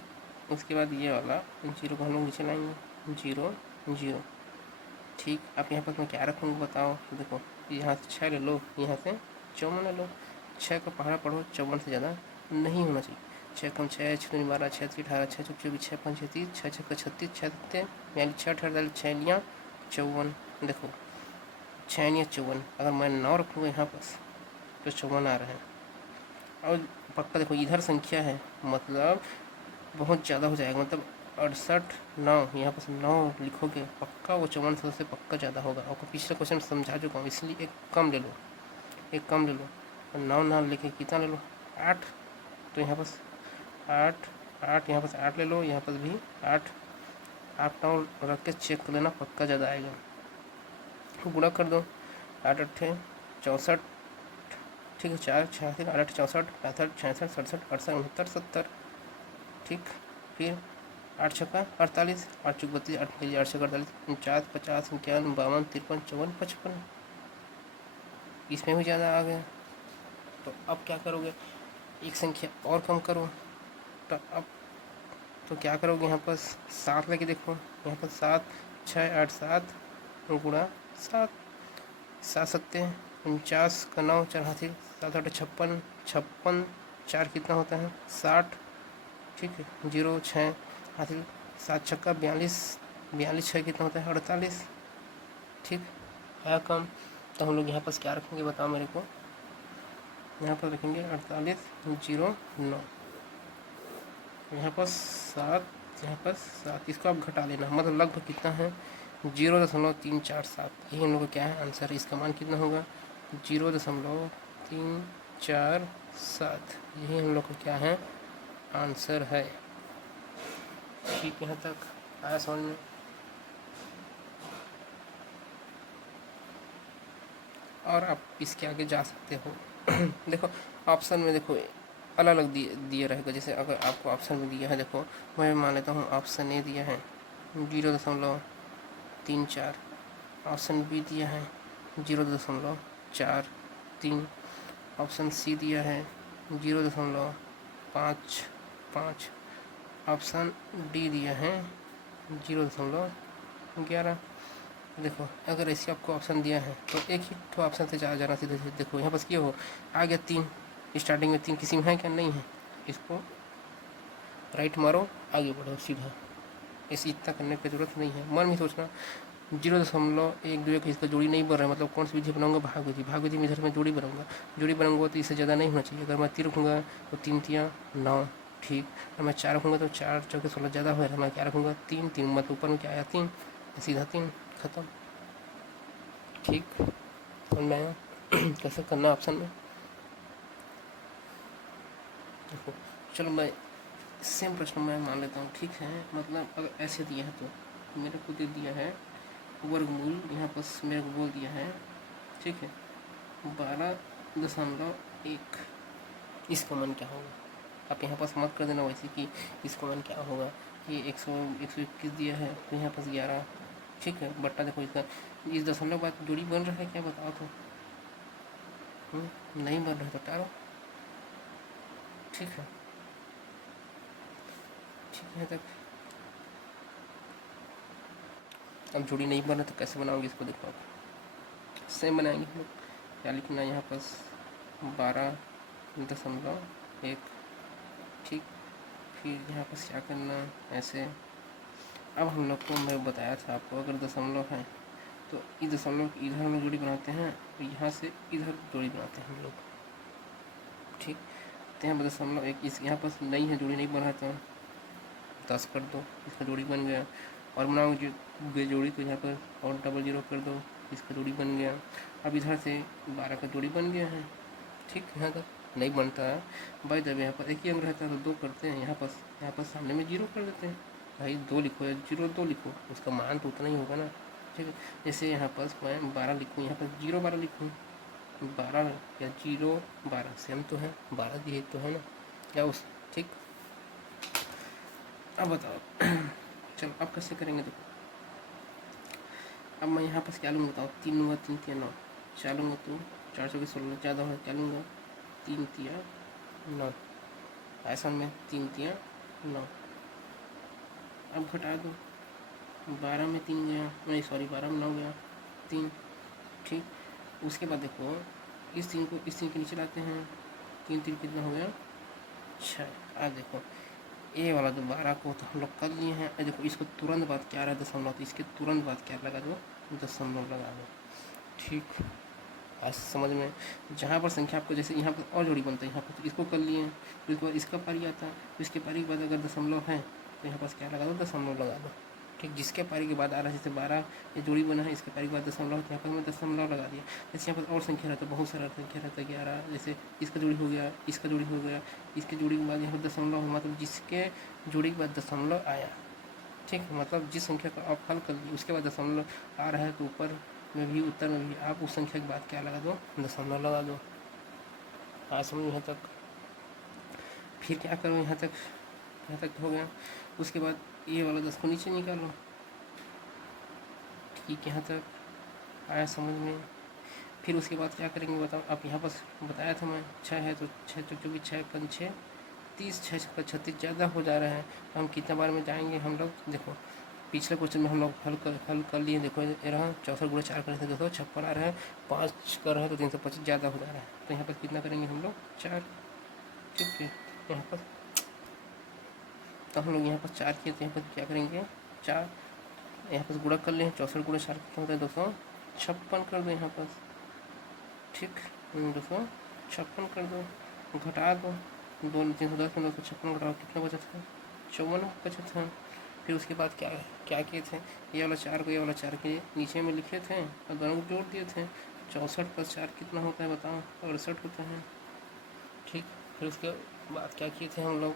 उसके बाद ये वाला 0 को हम लोग नीचे लाएंगे 0 0। ठीक, आप यहाँ पर मैं क्या रखूँगा बताओ? तो देखो यहाँ से 6 ले लो, यहाँ से 54 ले लो। 6 का पहाड़ा पढ़ो, 54 से ज़्यादा नहीं होना चाहिए। 6 कम 6 6 12 6 18 6 24 6 5 36 6 छक्का 36 6 यानी 6 18 6 लिया 54। देखो 6 या 54, अगर मैं 9 रखूँगा यहाँ पर तो 54 आ रहा है। और पक्का देखो इधर संख्या है मतलब बहुत ज़्यादा हो जाएगा, मतलब 68 9, यहाँ पर 9 लिखोगे पक्का वो 54 से पक्का ज़्यादा होगा। आपको पिछले क्वेश्चन समझा चुका हूँ, इसलिए एक कम ले लो, एक कम ले लो। और 9 ना लेके कितना ले लो 8, तो यहाँ पर 8 8 यहाँ पर 8 ले लो, यहाँ पर भी 8 8 9 रख के चेक कर लेना, पक्का ज़्यादा आएगा। गुणा कर दो, 8 8 64। ठीक है, 4 86 8 64 65 66 67 68 69 70। ठीक, फिर 8 छक्का 48 8 चौक 32 8 6 48 49 50 51 52 53 54 55। इसमें भी ज़्यादा आ गया, तो अब क्या करोगे, एक संख्या और कम करो। तो अब तो क्या करोगे, यहाँ पर 7 लेके देखो, यहाँ पर 7 6 8 7 गुणा 7 7 सत्ते 49 का 9 4 हासिल 7 8 56 56 4 कितना होता है 60। ठीक है, 0 6 हासिल 7 छक्का 42 42 6 कितना होता है 48। ठीक है कम, तो हम लोग यहाँ पर क्या रखेंगे बताओ मेरे को? यहाँ पर रखेंगे 48 0 9, यहाँ पर 7 यहाँ पर 7, इसको आप घटा लेना, मतलब लगभग कितना है 0.347। यही हम लोग का क्या है आंसर। इसका मान कितना होगा 0.347। यही हम लोग का क्या है आंसर है। ठीक, यहाँ तक आया समझ में। और आप इसके आगे जा सकते हो। देखो ऑप्शन में देखो अलग अलग दिए रहेगा। जैसे अगर आपको ऑप्शन में दिया है, देखो मैं मान लेता हूँ ऑप्शन ए दिया है 0.34, ऑप्शन बी दिया है 0.43, ऑप्शन सी दिया है 0.55, ऑप्शन डी दिया है 0.11। देखो अगर ऐसे आपको ऑप्शन दिया है तो एक ही तो ऑप्शन से जाना सीधे सीधे। देखो यहाँ पास क्या हो आ गया 3, स्टार्टिंग में 3 किसी में है क्या, नहीं है। इसको राइट मारो, आगे बढ़ो सीधा। इसे इतना करने की जरूरत नहीं है। मन में सोचना 0.12 का इसका जोड़ी नहीं बन रहा है, मतलब कौन सी विधि बनाऊंगा, भाग विधि। भाग विधि में इधर मैं जोड़ी बनाऊंगा, जोड़ी बनाऊंगा तो इससे ज़्यादा नहीं होना चाहिए। अगर मैं 3 रखूँगा तो 3 तियाँ 9, ठीक। और मैं 4 रखूँगा तो 4 चौके 16 ज़्यादा हो रहा है। मैं क्या रखूँगा 3 3, मतलब ऊपर में क्या आया 3, सीधा 3, खत्म। ठीक, समझ में आया कैसे करना ऑप्शन में। देखो चलो मैं सेम प्रश्न मैं मान लेता हूँ, ठीक है। मतलब अगर ऐसे दिया है तो मेरे को दे दिया है वर्गमूल, यहाँ पर मेरे को बोल दिया है, ठीक है 12.1। इसका मान क्या होगा। आप यहाँ पास मत कर देना वैसे कि इसका मान क्या होगा। ये 121 दिया है तो यहाँ पास 11, ठीक है। बट्टा देखो इसका, इस दशमलव बाद जोड़ी बन रहा है क्या, बताओ तो। नहीं बन रहा है तो टारो, ठीक है। ठीक है तक अब जोड़ी नहीं बना तो कैसे बनाओगे इसको, देखो आप सेम बनाएंगे हम लोग। क्या लिखना है यहाँ पास 12.1, ठीक। फिर यहाँ पर क्या करना ऐसे। अब हम लोग को मैं बताया था आपको, अगर दशमलव है तो इस दशमलव इधर हम लोग जोड़ी बनाते हैं, तो यहाँ से इधर जोड़ी बनाते हैं हम लोग, ठीक। तो यहाँ पर दशमलव 1 इस यहाँ पर नहीं है, जोड़ी नहीं बना तो 10 कर दो, इसका जोड़ी बन गया। और बनाओगे जोड़ी तो यहाँ पर और डबल 0 कर दो, इसका जोड़ी बन गया। अब इधर से 12 का जोड़ी बन गया है, ठीक। यहाँ तक नहीं बनता है भाई, जब यहाँ पर एक ही अंक रहता है तो 2 करते हैं, यहाँ पर सामने में 0 कर देते हैं भाई। 2 लिखो या 0 2 लिखो, उसका मान तो उतना ही होगा ना, ठीक है। जैसे यहाँ पर मैं 12 लिखूँ, यहाँ पर 0 12 लिखूँ, 12 या 0 12 सेम तो है, 12 दिए तो है ना क्या उस, ठीक। अब बताओ चलो अब कैसे करेंगे, देखो अब मैं यहाँ पर क्या लूँगा बताओ, 3 लूँगा, 3 तिया 9, 4 लूँगा तो 4 चौके 16 ज़्यादा हो, क्या लूँगा 3 तिया 9, ऐसा में 3 तिया 9। अब घटा दो, 12 में 3 गया, नहीं सॉरी 12 में 9 गया 3, ठीक। उसके बाद देखो इस 3 को इस 3 के नीचे लाते हैं, 3 3 कितना हो गया 6। अब देखो ए वाला जो 12 को तो हम लोग कर लिए हैं। देखो इसको तुरंत बाद क्या आ रहा है दशमलव, तो इसके तुरंत बाद क्या लगा दो, दशमलव लगा दो, ठीक। आज समझ में। जहाँ पर संख्या आपको जैसे यहाँ पर और जोड़ी बनता है, यहाँ पर तो इसको कर लिए हैं, फिर इसके बाद इसका पारी आता है, तो इसके पारी के बाद अगर दशमलव है तो यहाँ पास क्या लगा दो, दशमलव लगा दो, ठीक। जिसके पारी के बाद आ रहा है, जैसे 12 ये जोड़ी बना है, इसके पारी के बाद दशमलव, तो यहाँ पर मैं दशमलव लगा दिया। जैसे यहाँ पर और संख्या रहता है, बहुत सारा संख्या रहता है 11, जैसे इसका जोड़ी हो गया, इसका जोड़ी हो गया, इसके जोड़ी के बाद यहाँ पर दशमलव, मतलब जिसके जोड़ी के बाद दशमलव आया, ठीक। मतलब जिस संख्या को आप हल कर लिए उसके बाद दशमलव आ रहा है तो ऊपर में भी उत्तर में भी आप उस संख्या के बाद क्या लगा दो, दशमलव लगा दो। आज समझ यहाँ तक। फिर क्या करो, यहाँ तक हो गया। उसके बाद ये वाला 10 को नीचे निकालो, ठीक। यहाँ तक आया समझ में। फिर उसके बाद क्या करेंगे बताओ। आप यहाँ पर बताया था मैं 6 है तो 6 जो भी 6 कन 6 30, 6 का 36 ज़्यादा हो जा रहा है, तो हम कितने बार में जाएंगे हम लोग। देखो पिछले क्वेश्चन में हम लोग हल कर लिए, देखो ये रहा 64 गुणा 4 करें तो 256 आ रहा है, 5 कर रहा है तो 325 ज़्यादा हो जा रहा है, तो यहाँ पर कितना करेंगे हम लोग 4, ठीक है। यहाँ पर तो हम लोग यहाँ पर 4 किए, तो यहाँ पर क्या करेंगे 4, यहाँ पर गुणा कर लें, 64 गुणा 4 कितना होता है 256 कर दो यहाँ पर, ठीक। 256 कर दो, घटा दो, 2 310 में 256 घटाओ कितना बचा था 54 बचा था। फिर उसके बाद क्या क्या किए थे, ये वाला 4 को ये वाला 4 के नीचे में लिखे थे और दोनों को जोड़ दिए थे। 64 + 4 कितना होता है बताओ, 68 होता है। ठीक, फिर उसके बाद क्या किए थे हम लोग,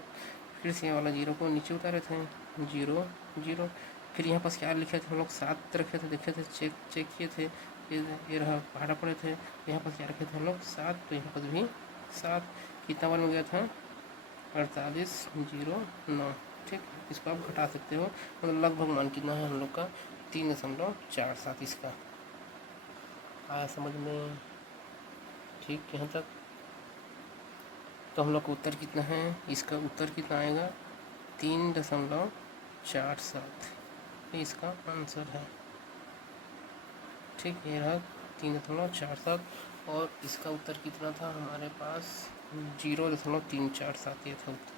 फिर से ये वाला 0 को नीचे उतारे थे, 0 0। फिर यहाँ पास क्या लिखे थे हम लोग, 7 रखे थे, देखे थे, चेक किए थे, ये रहा पहाड़ा पड़े थे। यहाँ पास क्या रखे थे हम लोग, 7, तो यहाँ पास भी 7। कितना बार में गया था, 48,09। ठीक, इसको आप घटा सकते हो, मतलब लगभग मान कितना है हम लोग का, 3.47 इसका। आया समझ में? ठीक, यहाँ तक। तो हम लोग का उत्तर कितना है, इसका उत्तर कितना आएगा, 3.47, ये इसका आंसर है। ठीक, ये रहा 3.47 और इसका उत्तर कितना था हमारे पास, 0.347 ये था उत्तर।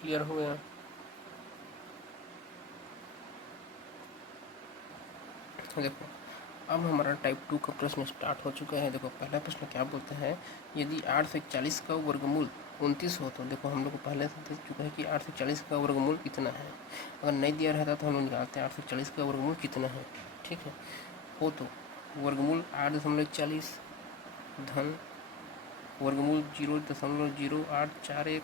क्लियर हो गया? देखो अब हमारा टाइप 2 का प्रश्न स्टार्ट हो चुका है। देखो पहला प्रश्न क्या बोलता है, यदि 8 से 40 का वर्गमूल 29 हो तो, देखो हम लोग को पहले से देख चुका है कि 8 से 40 का वर्गमूल कितना है। अगर नहीं दिया रहता तो हम लोग निकालते हैं 8 से 40 का वर्गमूल कितना है। ठीक है, हो तो वर्गमूल 8.40 धन वर्गमूल 0.0841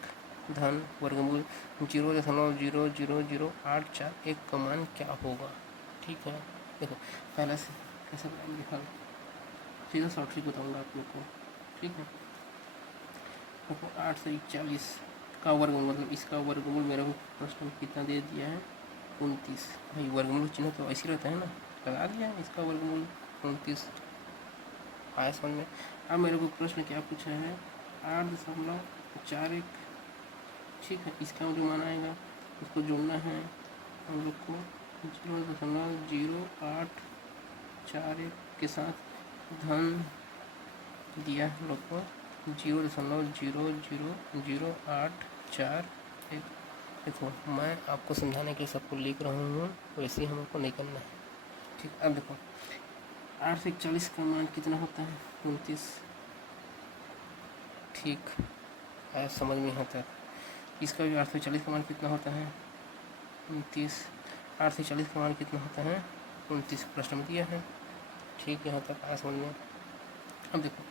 धन वर्गमूल 0.0000841 का मान क्या होगा। ठीक है, देखो पहले से कैसे लिखा, सीधा शॉर्ट ट्रिक बताऊँगा आप लोग को। ठीक है, देखो 8 से 41 का वर्गमूल, मतलब इसका वर्गमूल मेरे को प्रश्न में कितना दे दिया है, 29। भाई वर्गमूल चिन्ह तो ऐसे रहता है ना, लगा दिया इसका वर्गमूल 29। आया समझ में? अब मेरे को प्रश्न क्या पूछा है, 8.41। ठीक है, इसका जो मान आएगा उसको जोड़ना है हम लोग को 0.0841 के साथ, धन दिया हम लोग को 0.0000841। देखो मैं आपको समझाने के लिए सबको लिख रहा हूँ, वैसे ही हम लोग को नहीं करना है। ठीक, अब देखो 8 से 41 का मान कितना होता है, 29। ठीक, आया समझ में? यहाँ तक। इसका भी 8 से 40 का मान कितना होता है, 29। 8 से 40 का मान कितना होता है, 29 प्रश्न में दिया है। ठीक, यहाँ तक आया समझ में? अब देखो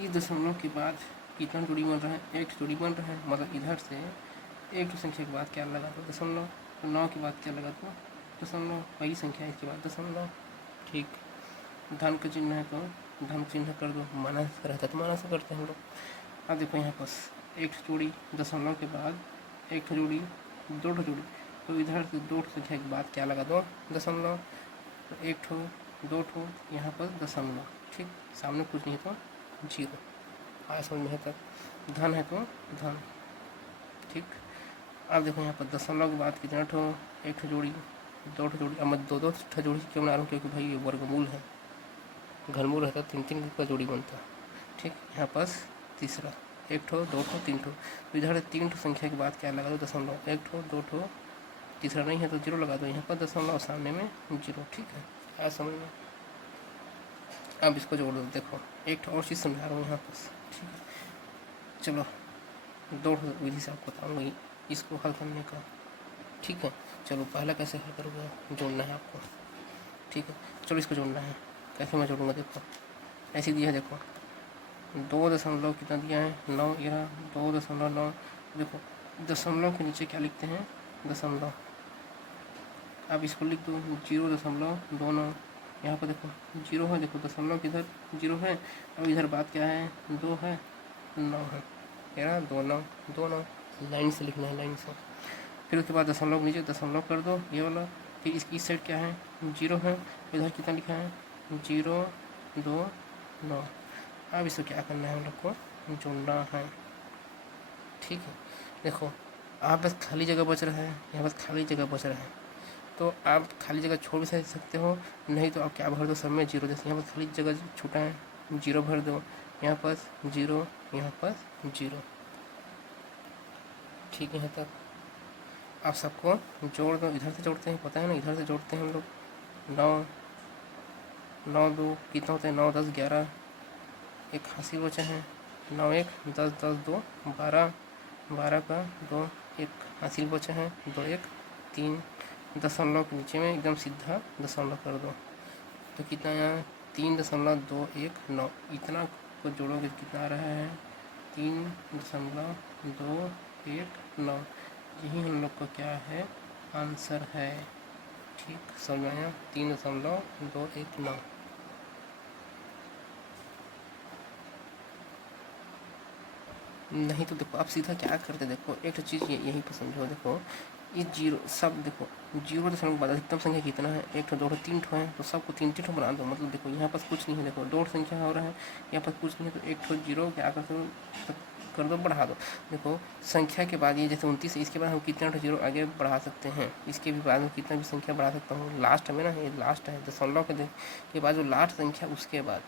इस दशमलव के बाद कितना जोड़ी बन रहा है, एक जोड़ी बन रहा है, मतलब इधर से एक संख्या के बाद क्या लगा दो, दशमलव। 9 के बाद क्या लगा दो, दशमलव। पहली संख्या इसके बाद दशमलव। ठीक, धन का चिन्ह है तो धन चिन्ह कर दो, माना से रहता है तो माना से करते हैं हम लोग। अब देखो यहाँ पास एक जोड़ी दशमलव के बाद एक जोड़ी, दो जोड़ी, तो इधर से 2 संख्या के बाद क्या लगा दो, दशमलव। तो 1 2 यहाँ पर दशमलव। ठीक, सामने कुछ नहीं तो 0। आया समझ में? तक धन है तो धन। ठीक, अब देखो यहाँ पर दशमलव के बाद कितना ठो, एक जोड़ी, 2 जोड़ी। अब मैं 2 जोड़ी क्यों बना रहा हूँ, क्योंकि भाई ये वर्गमूल है, घनमूल रहता 3 का जोड़ी बनता। ठीक, यहाँ पास तीसरा 1 2 3। तो इधर 3 संख्या के बाद क्या लगा दो, दशमलव। 1 2 तीसरा नहीं है तो 0 लगा दो, यहाँ पर दशमलव सामने में 0। ठीक है, आया समझ में? अब इसको जोड़ दो। देखो एक और चीज़ समझा रहा हूँ यहाँ पर। ठीक है, चलो 2 विधि से आपको बताऊँगी इसको हल करने का। ठीक है, चलो पहला कैसे हल करोगे, जोड़ना है आपको। ठीक है, चलो इसको जोड़ना है, कैसे मैं जोड़ूँगा, देखो ऐसे दिया है। देखो 2 दशमलव कितना दिया है, 9। ये रहा 2.9। देखो दशमलव के नीचे क्या लिखते हैं, दशमलव। अब इसको लिख दो 0.29। यहाँ पर देखो 0 है, देखो दशमलव किधर 0 है। अब इधर बात क्या है, 2 है, 9 है। कह रहा 2 9 लाइन से लिखना है, लाइन से। फिर उसके बाद दशमलव नीचे दशमलव कर दो, ये वाला। फिर इसकी इस साइड क्या है, 0 है। इधर कितना लिखा है, 0 2 9। अब इसको क्या करना है, हम लोग को जोड़ना है। ठीक है, देखो आप बस खाली जगह बच रहा है, यहाँ बस खाली जगह बच रहा है, तो आप खाली जगह छोड़ भी सकते हो, नहीं तो आप क्या भर दो सब में 0। जैसे यहाँ पर खाली जगह छूटा है, 0 भर दो, यहाँ पर 0, यहाँ पर 0। ठीक है, यहाँ तक आप सबको जोड़ दो। इधर से जोड़ते हैं, पता है ना, इधर से जोड़ते हैं हम लोग। 9 9 2 कितना होता है, 9 10 11, एक हासिल बचा है। 9 1 10 10 2 12, 12 का 2 1 हासिल बचा है 2 1 3 दशमलव के नीचे में एकदम सीधा दशमलव कर दो तो कितना आया 3.219। इतना को जोड़ोगे कितना आ रहा है 3.219। यही हम लोग का क्या है आंसर है। ठीक समझ में आया 3.219। नहीं तो देखो आप सीधा क्या करते देखो एक तो चीज़ यही पर समझो। देखो ये जीरो सब देखो 0 बाद अधिकतम संख्या कितना है 1 ठो 2 ठो 3 ठो है तो सबको 3 ठो बना दो। मतलब देखो यहाँ पास कुछ नहीं है देखो 2 संख्या हो रहा है यहाँ पास कुछ नहीं है तो 1 ठो 0 क्या करते हो कर दो बढ़ा दो। देखो संख्या के बाद ये जैसे 29 है इसके बाद हम कितना ठो 0 आगे बढ़ा सकते हैं। इसके भी बाद में कितना भी संख्या बढ़ा सकता हूँ। लास्ट में ना ये लास्ट है दशमलव के बाद जो लास्ट संख्या उसके बाद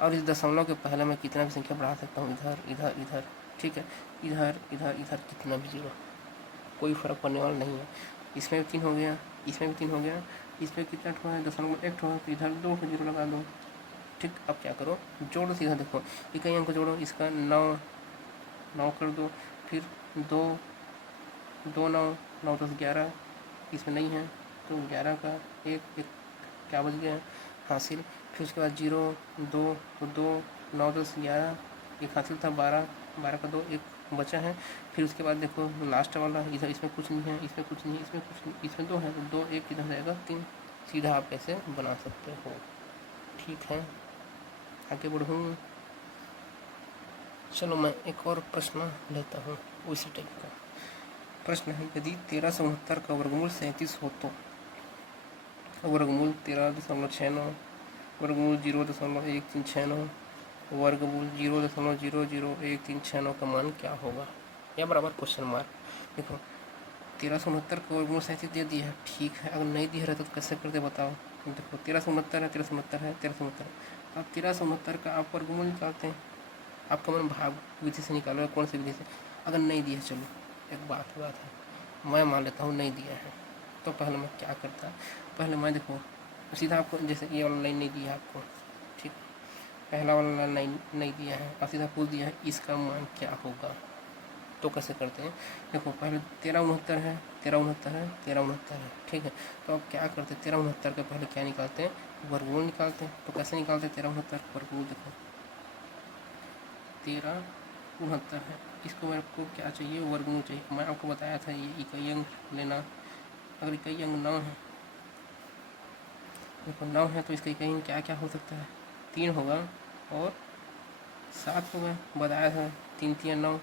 और इस दशमलव के पहले मैं कितना भी संख्या बढ़ा सकता हूँ इधर इधर इधर। ठीक है इधर इधर इधर कितना भी 0 कोई फ़र्क पड़ने वाला नहीं है। इसमें भी 3 हो गया इसमें भी 3 हो गया इसमें कितना ठो है दशमलव 1 ठो है तो इधर 2 ठो 0 लगा दो। ठीक अब क्या करो जोड़ो सीधा देखो इकाई अंक जोड़ो इसका 9 कर दो फिर 2 2 9 9 10 11 इसमें नहीं है तो 11 का एक क्या बच गया हासिल। फिर उसके बाद 0 2 तो 2 9 10 11 एक हासिल था 12 12 का 2 एक बचा है। फिर उसके बाद देखो लास्ट वाला इधर इसमें कुछ नहीं है इसमें कुछ नहीं है इसमें कुछ नहीं इसमें 2 है तो 2 1 किधर जाएगा 3। सीधा आप ऐसे बना सकते हो। ठीक है आगे बढ़ूँ। चलो मैं एक और प्रश्न लेता हूँ उसी टाइप का प्रश्न है। यदि 1369 का वर्गमूल 37 हो तो वर्गमूल 13.69 वर्गमूल 0.1369 वर्गमूल 0.00139 का मान क्या होगा या बराबर क्वेश्चन मार्क। देखो 1369 का वर्गमूल 37 दे दिया है ठीक है अगर नहीं दिया रहता तो कैसे करते बताओ। देखो 1369 है 1369 है 1369 अब 1369 का आप वर्गमूल निकालते हैं। आपका मन भाग विधि से निकालो कौन सी विधि से। अगर नहीं दिया चलो एक बात है मैं मान लेता हूँ नहीं दिया है तो पहले मैं क्या करता पहले मैं देखो सीधा आपको जैसे ये वाला लाइन नहीं दिया आपको ठीक पहला वाला लाइन नहीं दिया है और सीधा पूछ दिया है इसका मान क्या होगा। तो कैसे करते हैं देखो पहले 1369 है 1369 है ठीक है तो अब क्या करते हैं 1369 के पहले क्या निकालते हैं वर्गमूल निकालते हैं। तो कैसे निकालते हैं 1369 वर्गमूल देखो 1369 है इसको मेरे को क्या चाहिए वर्गमूल चाहिए। मैं आपको बताया था ये इकाई अंक लेना अगर इकाई अंक 9 है देखो 9 है तो इसका इकाई अंक क्या क्या हो सकता है 3 होगा और 7 होगा बताया था 3 3 9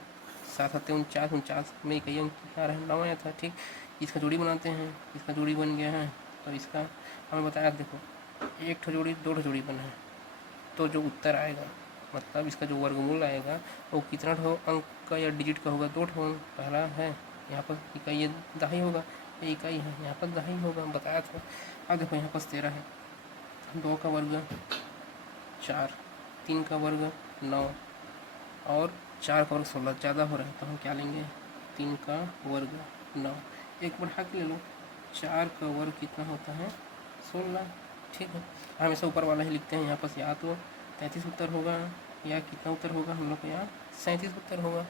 7 7 49 49 में इकाई अंक क्या रहा 9 आया था ठीक। इसका जोड़ी बनाते हैं इसका जोड़ी बन गया है तो इसका हमें बताया देखो 1 ठो जोड़ी 2 ठो जोड़ी बना है तो जो उत्तर आएगा मतलब इसका जो वर्गमूल आएगा वो कितना ठो अंक का या डिजिट का होगा 2 ठो अंक पहला है यहाँ पर इकाई ये दहाई होगा ये इकाई है यहाँ पर दहाई होगा बताया था। अब देखो यहाँ पर 13 है 2 का वर्ग 4 3 का वर्ग 9 और 4 का वर्ग 16 ज़्यादा हो रहा है तो हम क्या लेंगे 3 का वर्ग 9 एक बढ़ा के ले लो 4 का वर्ग कितना होता है 16 ठीक है। हमेशा ऊपर वाला ही लिखते हैं यहाँ पर या तो 33 उत्तर होगा या कितना उत्तर होगा हम लोग का यहाँ 37 उत्तर होगा।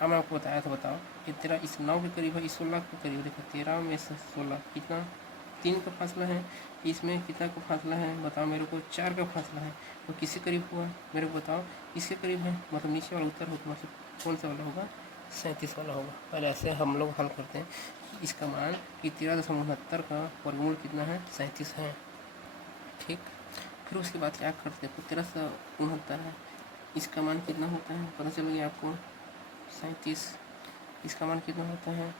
अब मैं आपको बताया था बताओ कि 13 इस 9 के करीब है इस 16 के करीब देखो 13 में से 16 कितना 3 का फासला है इसमें कितना का फासला है बताओ मेरे को 4 का फासला है तो किसके करीब हुआ मेरे को बताओ इसके करीब है मतलब नीचे वाला उत्तर होगा मतलब कौन सा वाला होगा 37 वाला होगा। पहले ऐसे हम लोग हल करते हैं इसका मान कि 13.69 का वर्गमूल कितना है 37 है ठीक। फिर उसके बाद क्या करते हैं 1369 है इसका मान कितना होता है पता चल गया आपको 37 इसका मान कितना होता है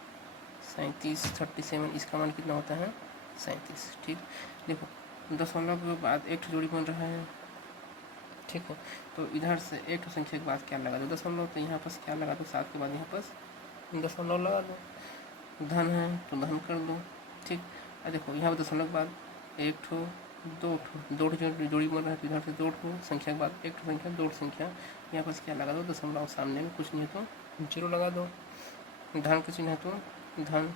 37 37 इसका मान कितना होता है 37 ठीक। देखो दशमलव के बाद एक जोड़ी बन रहा है ठीक है तो इधर से एक संख्या के बाद क्या लगा दो दशमलव तो यहाँ पर क्या लगा दो 7 के बाद यहाँ पर दशमलव लगा दो धन है तो धन कर दो ठीक। देखो यहाँ पर दशमलव के बाद 1 ठो 2 जोड़ी बन रहा है तो इधर से 2 ठो संख्या के बाद 1 ठो संख्या 2 संख्या यहाँ पर क्या लगा दो दशमलव सामने में कुछ नहीं है तो 0 लगा दो धन का चिन्ह है तो धन।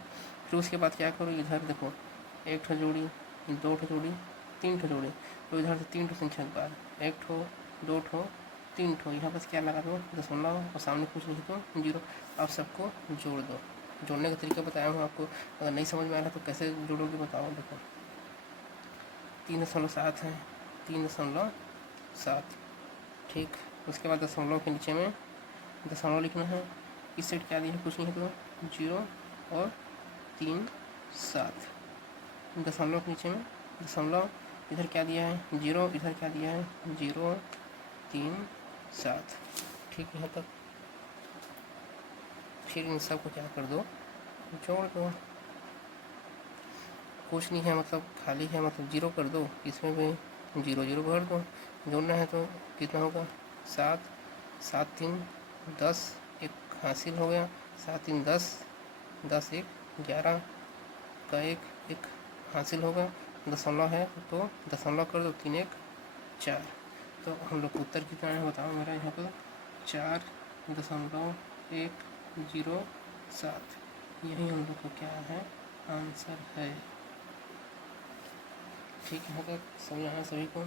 फिर उसके बाद क्या करो इधर देखो 1 ठो जोड़ी 2 ठो जोड़ी 3 ठो जोड़ी तो इधर से 3 ठो संख्या के बाद 1 ठो 2 ठो 3 ठो यहाँ पर क्या लगा दो दशमलव और सामने कुछ नहीं तो 0। अब सबको जोड़ दो जोड़ने का तरीका बताया हूँ आपको। अगर नहीं समझ में आ रहा तो कैसे जोड़ोगे बताओ। देखो 3.7 है, 3.7, ठीक। उसके बाद दशमलव के नीचे में दशमलव लिखना है। इस साइड क्या दिया है, कुछ नहीं है तो 0 और 3.7। दशमलव के नीचे में दशमलव, इधर क्या दिया है 0, इधर क्या दिया है 0, 3.7, ठीक। यहाँ तक फिर इन सब को क्या कर दो, जोड़ दो। कुछ नहीं है मतलब खाली है, मतलब 0 कर दो, इसमें भी 0 0 भर दो। जोड़ना है तो कितना होगा 7, 7 3 10, एक हासिल हो गया। 7 3 10, 10 1 11 का एक हासिल होगा। दशमलव है तो दशमलव कर दो, 3 1 4। तो हम लोग का उत्तर कितना है बताओ मेरा यहाँ पर 4.107। यही हम लोग का क्या है आंसर है, ठीक है। तक समझ आया सभी को,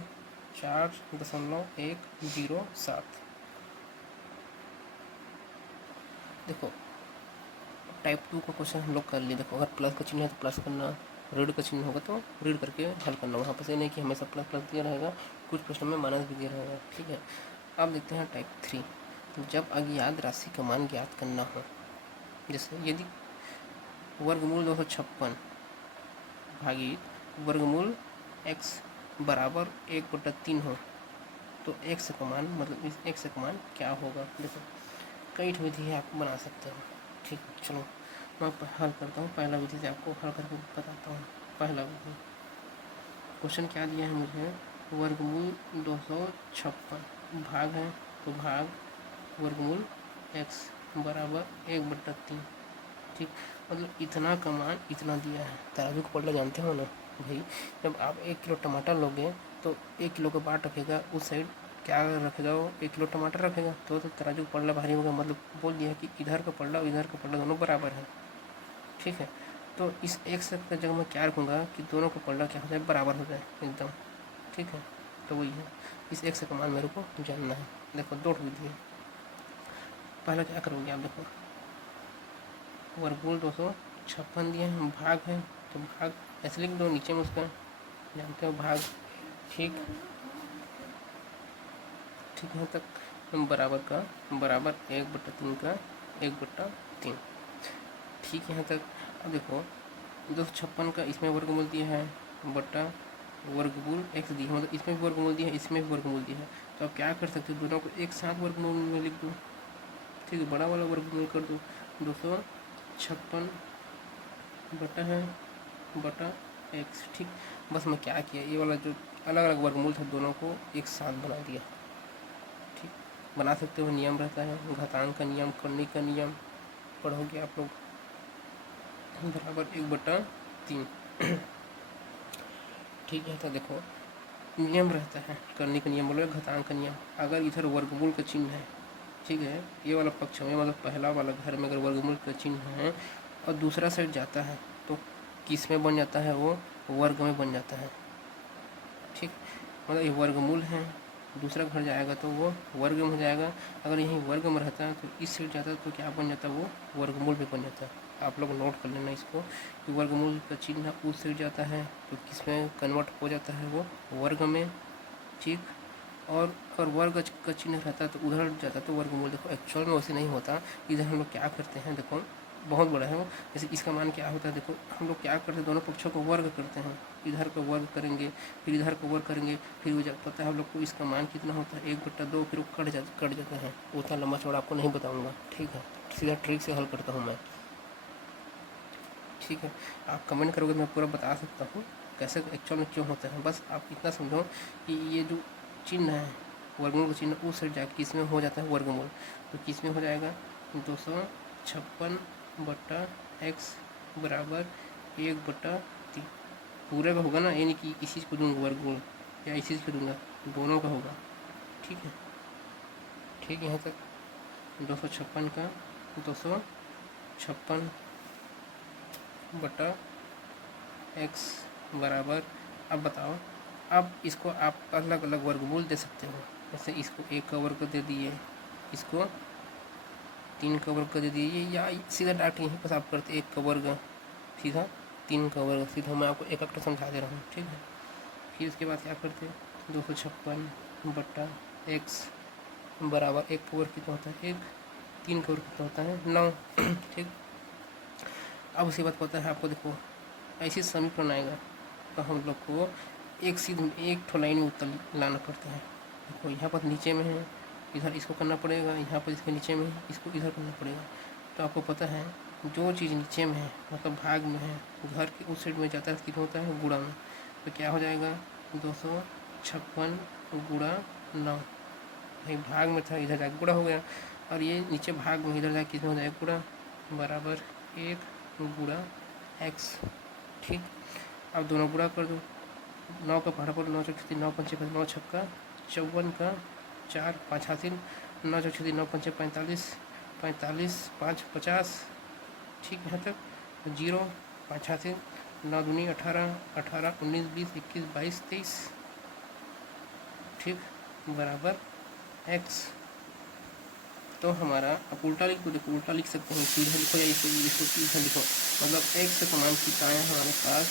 4.107। देखो टाइप 2 का क्वेश्चन हम लोग कर लिए। देखो अगर प्लस का चिन्ह है तो प्लस करना, ऋण का चिन्ह होगा तो ऋण करके हल करना। वहाँ पर से नहीं कि हमेशा प्लस प्लस दिया रहेगा, कुछ प्रश्नों में माइनस भी दिया रहेगा, ठीक है। अब देखते हैं टाइप 3। जब अज्ञात राशि का मान ज्ञात करना हो, जैसे यदि वर्गमूल 256 भागित वर्गमूल x बराबर 1/3 हो तो x का मान, मतलब इस x का मान क्या होगा। देखो कई विधि है, आप बना सकते हो, ठीक है। चलो मैं हल करता हूँ। पहला विधि से आपको हल करके बताता हूँ। पहला विधि, क्वेश्चन क्या दिया है मुझे, वर्गमूल 256 भाग है तो भाग वर्गमूल x बराबर 1/3, ठीक। मतलब इतना का मान इतना दिया है। तराजू का पलड़ा जानते हो ना भाई, जब आप 1 किलो टमाटर लोगे तो 1 किलो का बाट रखेगा, उस साइड क्या रखेगा वो 1 किलो टमाटर रखेगा, तो तराजू का पलड़ा भारी होगा। मतलब बोल दिया कि इधर का पलड़ा और इधर का पलड़ा दोनों बराबर है, ठीक है। तो इस एक से का जगह मैं क्या रखूँगा कि दोनों का पलड़ा क्या हो जाए, बराबर हो जाए एकदम, ठीक है। तो वही है, इस एक से का मान मेरे को जानना है। देखो दो विधि है। पहला क्या करोगे आप, देखो वर्गमूल 256 दिए हैं, भाग है तो भाग ऐसे लिख दो, नीचे में उसका जानते हो भाग, ठीक। ठीक है तक बराबर का बराबर 1/3 का 1/3, ठीक है। यहाँ तक अब देखो 256 का इसमें वर्गमूल दिया है बट्टा वर्गमूल x दिया है, मतलब इसमें भी वर्गमूल दिया है, इसमें भी वर्गमूल दिया है। तो आप क्या कर सकते हो, दोनों को एक साथ वर्गमूल में लिख दो, ठीक है। बड़ा वाला वर्गमूल कर दो, 256 बटा है बटा x, ठीक। बस मैं क्या किया, ये वाला जो अलग अलग वर्गमूल था दोनों को एक साथ बना दिया, ठीक। बना सकते हो, नियम रहता है घातांक का नियम, कर्णी का नियम पढ़ोगे आप लोग, बराबर 1/3, ठीक है। तो देखो नियम रहता है, करने का नियम बोलो घातांक का नियम। अगर इधर वर्गमूल का चिन्ह है, ठीक है, ये वाला पक्ष में मतलब पहला वाला घर में अगर वर्गमूल का चिन्ह है और दूसरा साइड जाता है तो किस में बन जाता है, वो वर्ग में बन जाता है, ठीक। मतलब ये वर्गमूल है, दूसरा घर जाएगा तो वो वर्ग में हो जाएगा। अगर यहीं वर्ग में रहता है तो इस साइड जाता है तो क्या बन जाता है, वो वर्गमूल भी बन जाता है। आप लोग नोट कर लेना इसको कि वर्गमूल का चिन्ह उस साइड जाता है तो किस में कन्वर्ट हो जाता है, वो वर्ग में, ठीक। और अगर वर्ग का चिन्ह रहता है तो उधर जाता है तो वर्गमूल। देखो एक्चुअल में वैसे नहीं होता, इधर हम लोग क्या करते हैं, देखो बहुत बड़ा है वो, जैसे इसका मान क्या होता है, देखो हम लोग क्या करते हैं, दोनों पक्षों को वर्ग करते हैं, इधर का वर्ग करेंगे फिर इधर का वर्ग करेंगे, फिर वो पता है हम लोग को इसका मान कितना होता है 1/2, फिर वो कट जाते हैं। उतना लंबा चौड़ा आपको नहीं बताऊँगा, ठीक है। सीधा ट्रिक से हल करता हूँ मैं, ठीक है। आप कमेंट करोगे मैं पूरा बता सकता हूँ कैसे एक्चुअल में क्यों होता है। बस आप इतना समझो कि ये जो चिन्ह है वर्गमूल का चिन्ह उस साइड जाकर किस में हो जाता है वर्गमूल, तो किस में हो जाएगा 256 बट्टा x बराबर 1/3। पूरे का होगा ना, यानी कि इस चीज़ को दूंगा वर्गमूल या इस चीज़ को दूंगा, दोनों का होगा, ठीक है। ठीक है, यहाँ तक 256 का 256 बटा x बराबर, अब बताओ, अब इसको आप अलग अलग वर्गमूल दे सकते हो। जैसे इसको 1 का वर्ग दे दिए, इसको 3 का वर्ग कर दीजिए, या सीधा डायरेक्ट यहीं पर आप करते 1 का वर्ग सीधा 3 का वर्ग सीधा। मैं आपको एक एक समझा दे रहा हूँ, ठीक है। फिर उसके बाद क्या करते 256 बट्टा x बराबर 1 का वर्ग कितना होता है 1, 3 का वर्ग कितना होता है 9, ठीक। अब उसी बात होता है आपको, देखो ऐसी समीकरण आएगा तो हम लोग को एक सीध एक ठो लाइन में उत्तर लाना पड़ता है। देखो यहाँ पर नीचे में है, इधर इसको करना पड़ेगा, यहाँ पर इसके नीचे में है, इसको इधर करना पड़ेगा। तो आपको पता है जो चीज़ नीचे में है मतलब भाग में है, घर के उस साइड में जाता है कितना होता है गुणा में। तो क्या हो जाएगा 256 गुणा 9, भाई भाग में था इधर जाके गुणा हो गया, और ये नीचे भाग में इधर जाके कितना हो जाएगा गुणा, बराबर 1 गुणा x, ठीक। अब दोनों गुणा कर दो, 9 का पहाड़ा पर 9 चौक 9 पंचे 9 छक्का 54 का 4 5 हासिल, 9 चौक 9 पंचे 45 45 5 50, ठीक। यहाँ तक 0 5 हासिल, 9 दूनी 18 18 19 20 21 22 23, ठीक, बराबर x। तो हमारा अब उल्टा लिख दो, देखो उल्टा लिख सकते हैं, सीधा लिखो या इसको सीधा लिखो, मतलब x का मान कितना है हमारे पास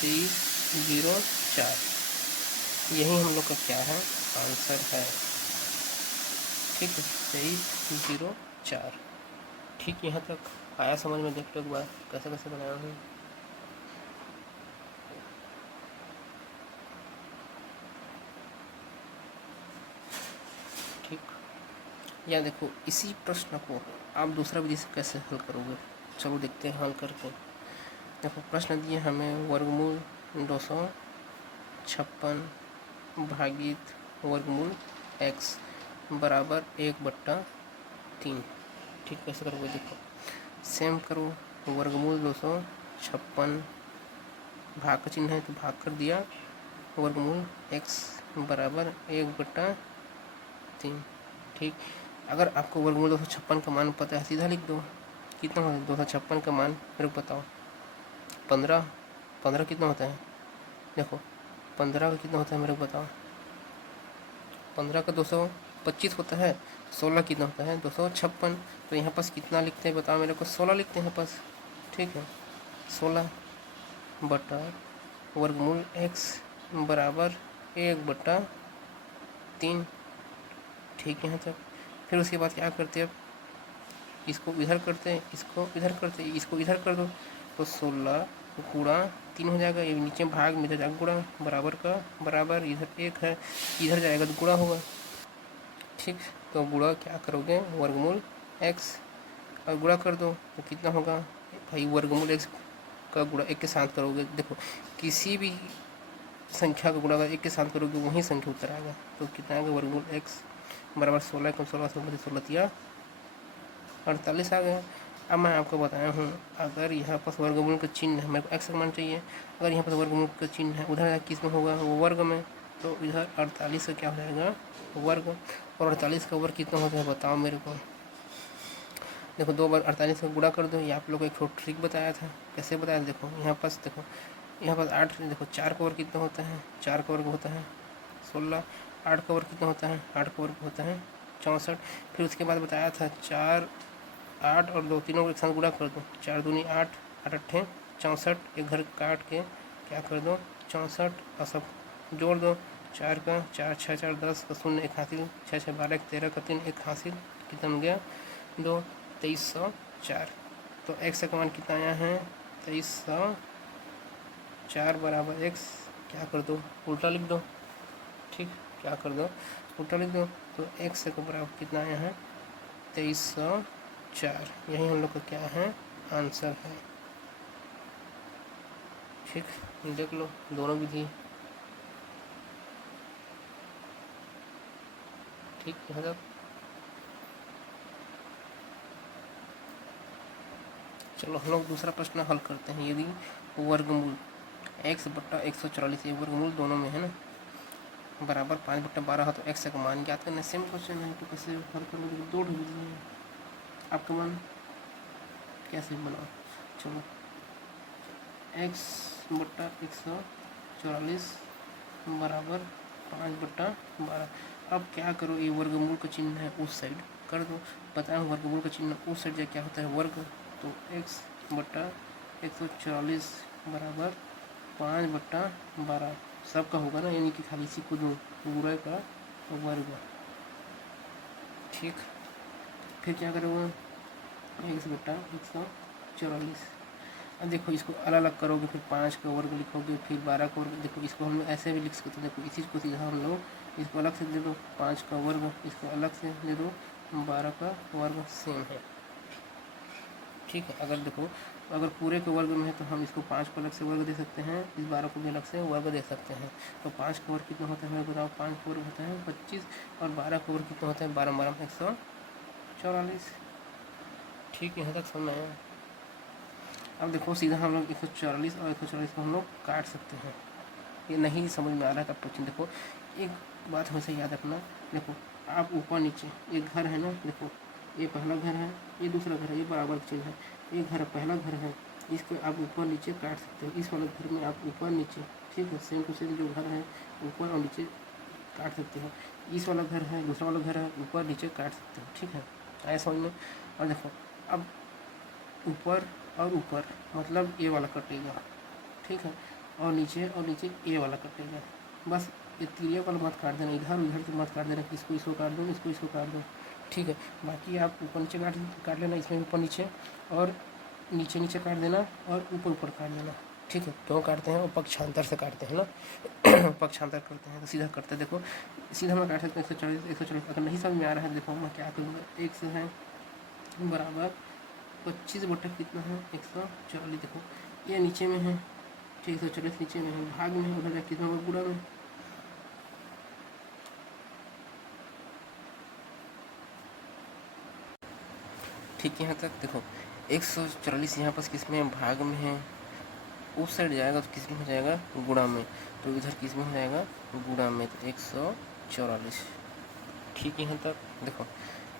2304, यही हम लोग का क्या है आंसर है, ठीक है 2304, ठीक। यहाँ तक आया समझ में? देख लो एक बार कैसे कैसे बनाया हूँ, ठीक। या देखो इसी प्रश्न को आप दूसरा विधि से कैसे हल करोगे, चलो देखते हैं हल करके। देखो प्रश्न दिए हमें वर्गमूल 256 भागित वर्गमूल x बराबर 1/3, ठीक। कैसे करोगे देखो, सेम करो, वर्गमूल 256 भाग का चिन्ह है तो भाग कर दिया, वर्गमूल x बराबर 1/3, ठीक। अगर आपको वर्गमूल 256 का मान पता है सीधा लिख दो, कितना होता है 256 का मान मेरे को बताओ, 15 15 कितना होता है, देखो 15 का कितना होता है मेरे को बताओ, 15 का 225 होता है, 16 कितना होता है 256, तो यहाँ पास कितना लिखते हैं बताओ मेरे को, 16 लिखते हैं पास, ठीक है। 16 बटा वर्गमूल x बराबर 1/3, ठीक। यहाँ तक फिर उसके बाद क्या करते हैं, इसको इधर करते हैं, इसको इधर करते हैं, इसको इधर कर दो, तो 16 गुणा 3 हो जाएगा, ये नीचे भाग में इधर जाएगा गुणा, बराबर का बराबर, इधर 1 है इधर जाएगा तो गुणा होगा, ठीक। तो गुणा क्या करोगे वर्गमूल x और गुणा कर दो तो कितना होगा भाई, वर्गमूल x का गुणा 1 के साथ करोगे, देखो किसी भी संख्या का गुणा अगर 1 के साथ करोगे वही संख्या उत्तर आएगा, तो कितना आएगा वर्गमूल x बराबर 16 कम 16 16 48 आ गया। अब मैं आपको बताया हूँ, अगर यहाँ पर वर्गमूल का चिन्ह है, मेरे को x का मान चाहिए, अगर यहाँ पर वर्गमूल का चिन्ह है उधर किस में होगा वो वर्ग में, तो इधर 48 का क्या हो जाएगा वर्ग, और 48 का वर्ग कितना होता है बताओ मेरे को, देखो 2 बार 48 का गुणा कर दो, ये आप लोग को एक छोटा ट्रिक बताया था, कैसे बताया, देखो यहाँ पास 8, देखो 4 का वर्ग कितना होता है, 4 का वर्ग होता है 16, 8 का वर्ग कितना होता है, 8 का वर्ग होता है 64, फिर उसके बाद बताया था 4 8 और 2 तीनों को एक साथ गुणा कर दो, 4 दूनी 8 8 अट्ठे 64, एक घर काट के क्या कर दो 64, और सब जोड़ दो, 4 का 4 6 4 10 का 0 1 हासिल, 6 6 12 13 का 3 1 हासिल, कितना हो गया 2 2304, तो x का मान कितना आया है 2304 बराबर x, क्या कर दो उल्टा लिख दो, ठीक, क्या कर दो उल्टा लिख दो, तो x का बराबर कितना आया है 2304, यही हम लोग का क्या है आंसर है, ठीक। देख लो दोनों विधि, ठीक। यहाँ तक चलो हम लोग दूसरा प्रश्न हल करते हैं। यदि वर्गमूल x बट्टा 144 ये वर्गमूल दोनों में है ना, बराबर 5/12 है, तो x का मान ज्ञात करना, सेम क्वेश्चन है, तो कैसे हल करोगे, दो डिवीजन है, आपका मान कैसे बनाओ, चलो x बट्टा 144 बराबर 5/12, अब क्या करो, ये वर्गमूल का चिन्ह है उस साइड कर दो। पता है वर्गमूल का चिन्ह उस साइड क्या होता है वर्ग, तो x बटा 144 बराबर 5/12 सबका होगा ना, यानी कि खाली इसी को दो पूरा का वर्ग। ठीक, फिर क्या करोगे x बटा 144। अब देखो इसको अलग अलग करोगे, फिर 5 का वर्ग लिखोगे, फिर 12 का वर्ग। देखो इसको हम लोग ऐसे भी लिख सकते हैं, देखो इसी को सीधा हम लोग इसको अलग से दे दो 5 का वर्ग, इसको अलग से दे दो 12 का वर्ग, सेम है। ठीक है, अगर देखो अगर पूरे के वर्ग में है तो हम इसको 5 को अलग से वर्ग दे सकते हैं, इस 12 को भी अलग से वर्ग दे सकते हैं। तो 5 का वर्ग कितना होता है बताओ, 5 का वर्ग होता है 25 और 12 का वर्ग कितना होता है 12 12 144। ठीक, यहाँ तक समझ आया। अब देखो सीधा हम लोग 144 और 144 को हम लोग काट सकते हैं। ये नहीं समझ में आ रहा है तब क्वेश्चन देखो, एक बात हमेशा याद रखना। देखो आप ऊपर नीचे एक घर है ना, देखो ये पहला घर है, ये दूसरा घर है, ये बराबर चिन्ह है। एक घर पहला घर है, इसको आप ऊपर नीचे काट सकते हो। इस वाले घर में आप ऊपर नीचे, ठीक है, सेम टू सेम जो घर है ऊपर और नीचे काट सकते हो। इस वाला घर है, दूसरा वाला घर है, ऊपर नीचे काट सकते हो। ठीक है, आया समझ में। और देखो अब ऊपर और ऊपर मतलब ए वाला कटेगा, ठीक है, और नीचे ए वाला कटेगा। बस ये तिरिया वाला मत काट देना, इधर उधर से मत काट देना कि इसको इसको काट दो, इसको काट दो। ठीक है, बाकी आप ऊपर नीचे काट लेना, इसमें ऊपर नीचे और नीचे काट देना और ऊपर काट देना। ठीक है, क्यों काटते हैं वो पक्षांतर से काटते हैं ना पक्षांतर करते हैं तो सीधा करते हैं। देखो सीधा हम काट सकते हैं 140। अगर नहीं समझ में आ रहा है देखो मैं क्या करूँगा, एक से है बराबर 25 बटा कितना है 140। देखो ये नीचे में है, ठीक, 140 नीचे में है, भाग में है, उधर जाके कितना होगा गुणा में। ठीक, यहाँ तक देखो 144 यहाँ पर किस में है भाग में है, उस साइड जाएगा तो किस में हो जाएगा गुणा में, तो इधर किस में हो जाएगा गुणा में, तो 144। ठीक, यहाँ तक देखो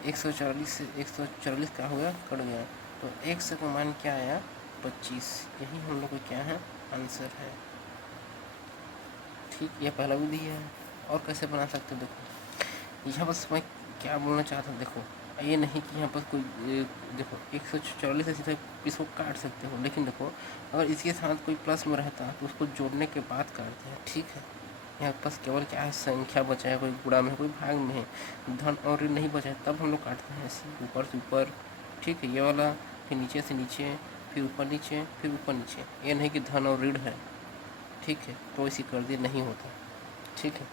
140 से 144 क्या हो गया कट गया, तो x का मान क्या आया 25। यही हम लोग को क्या है आंसर है। ठीक, यह पहला विधि है। और कैसे बना सकते हो देखो, यहाँ बस मैं क्या बोलना चाहता हूँ, देखो ये नहीं कि यहाँ पर कोई देखो 144 से सीधा इसको काट सकते हो, लेकिन देखो अगर इसके साथ कोई प्लस में रहता तो उसको जोड़ने के बाद काटते हैं। ठीक है, यहाँ पास केवल क्या है संख्या बचा है, कोई गुणा में है कोई भाग में है, धन और ऋण नहीं बचा है, तब हम लोग काटते हैं ऐसे ऊपर से ऊपर। ठीक है, ये वाला फिर नीचे से नीचे, फिर ऊपर नीचे, फिर ऊपर नीचे, ये नहीं कि धन और ऋण है। ठीक है, तो इसी कर दिए नहीं होता। ठीक है,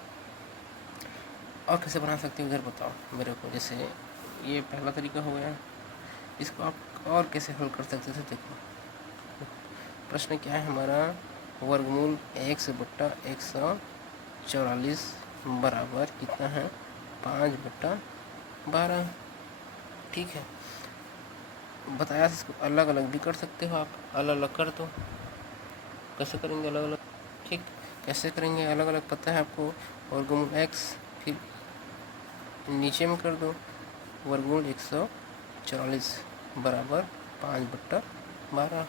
और कैसे बना सकते हो इधर बताओ मेरे को। जैसे ये पहला तरीका हो गया, इसको आप और कैसे हल कर सकते थे देखो। प्रश्न क्या है हमारा, वर्गमूल 1 बटा 144 बराबर कितना है 5/12। ठीक है, बताया इसको अलग अलग भी कर सकते हो आप, अलग अलग कर दो। कैसे करेंगे अलग अलग, ठीक, कैसे करेंगे अलग अलग पता है आपको। वर्गमूल x फिर नीचे में कर दो वर्गमूल 144 बराबर 5/12।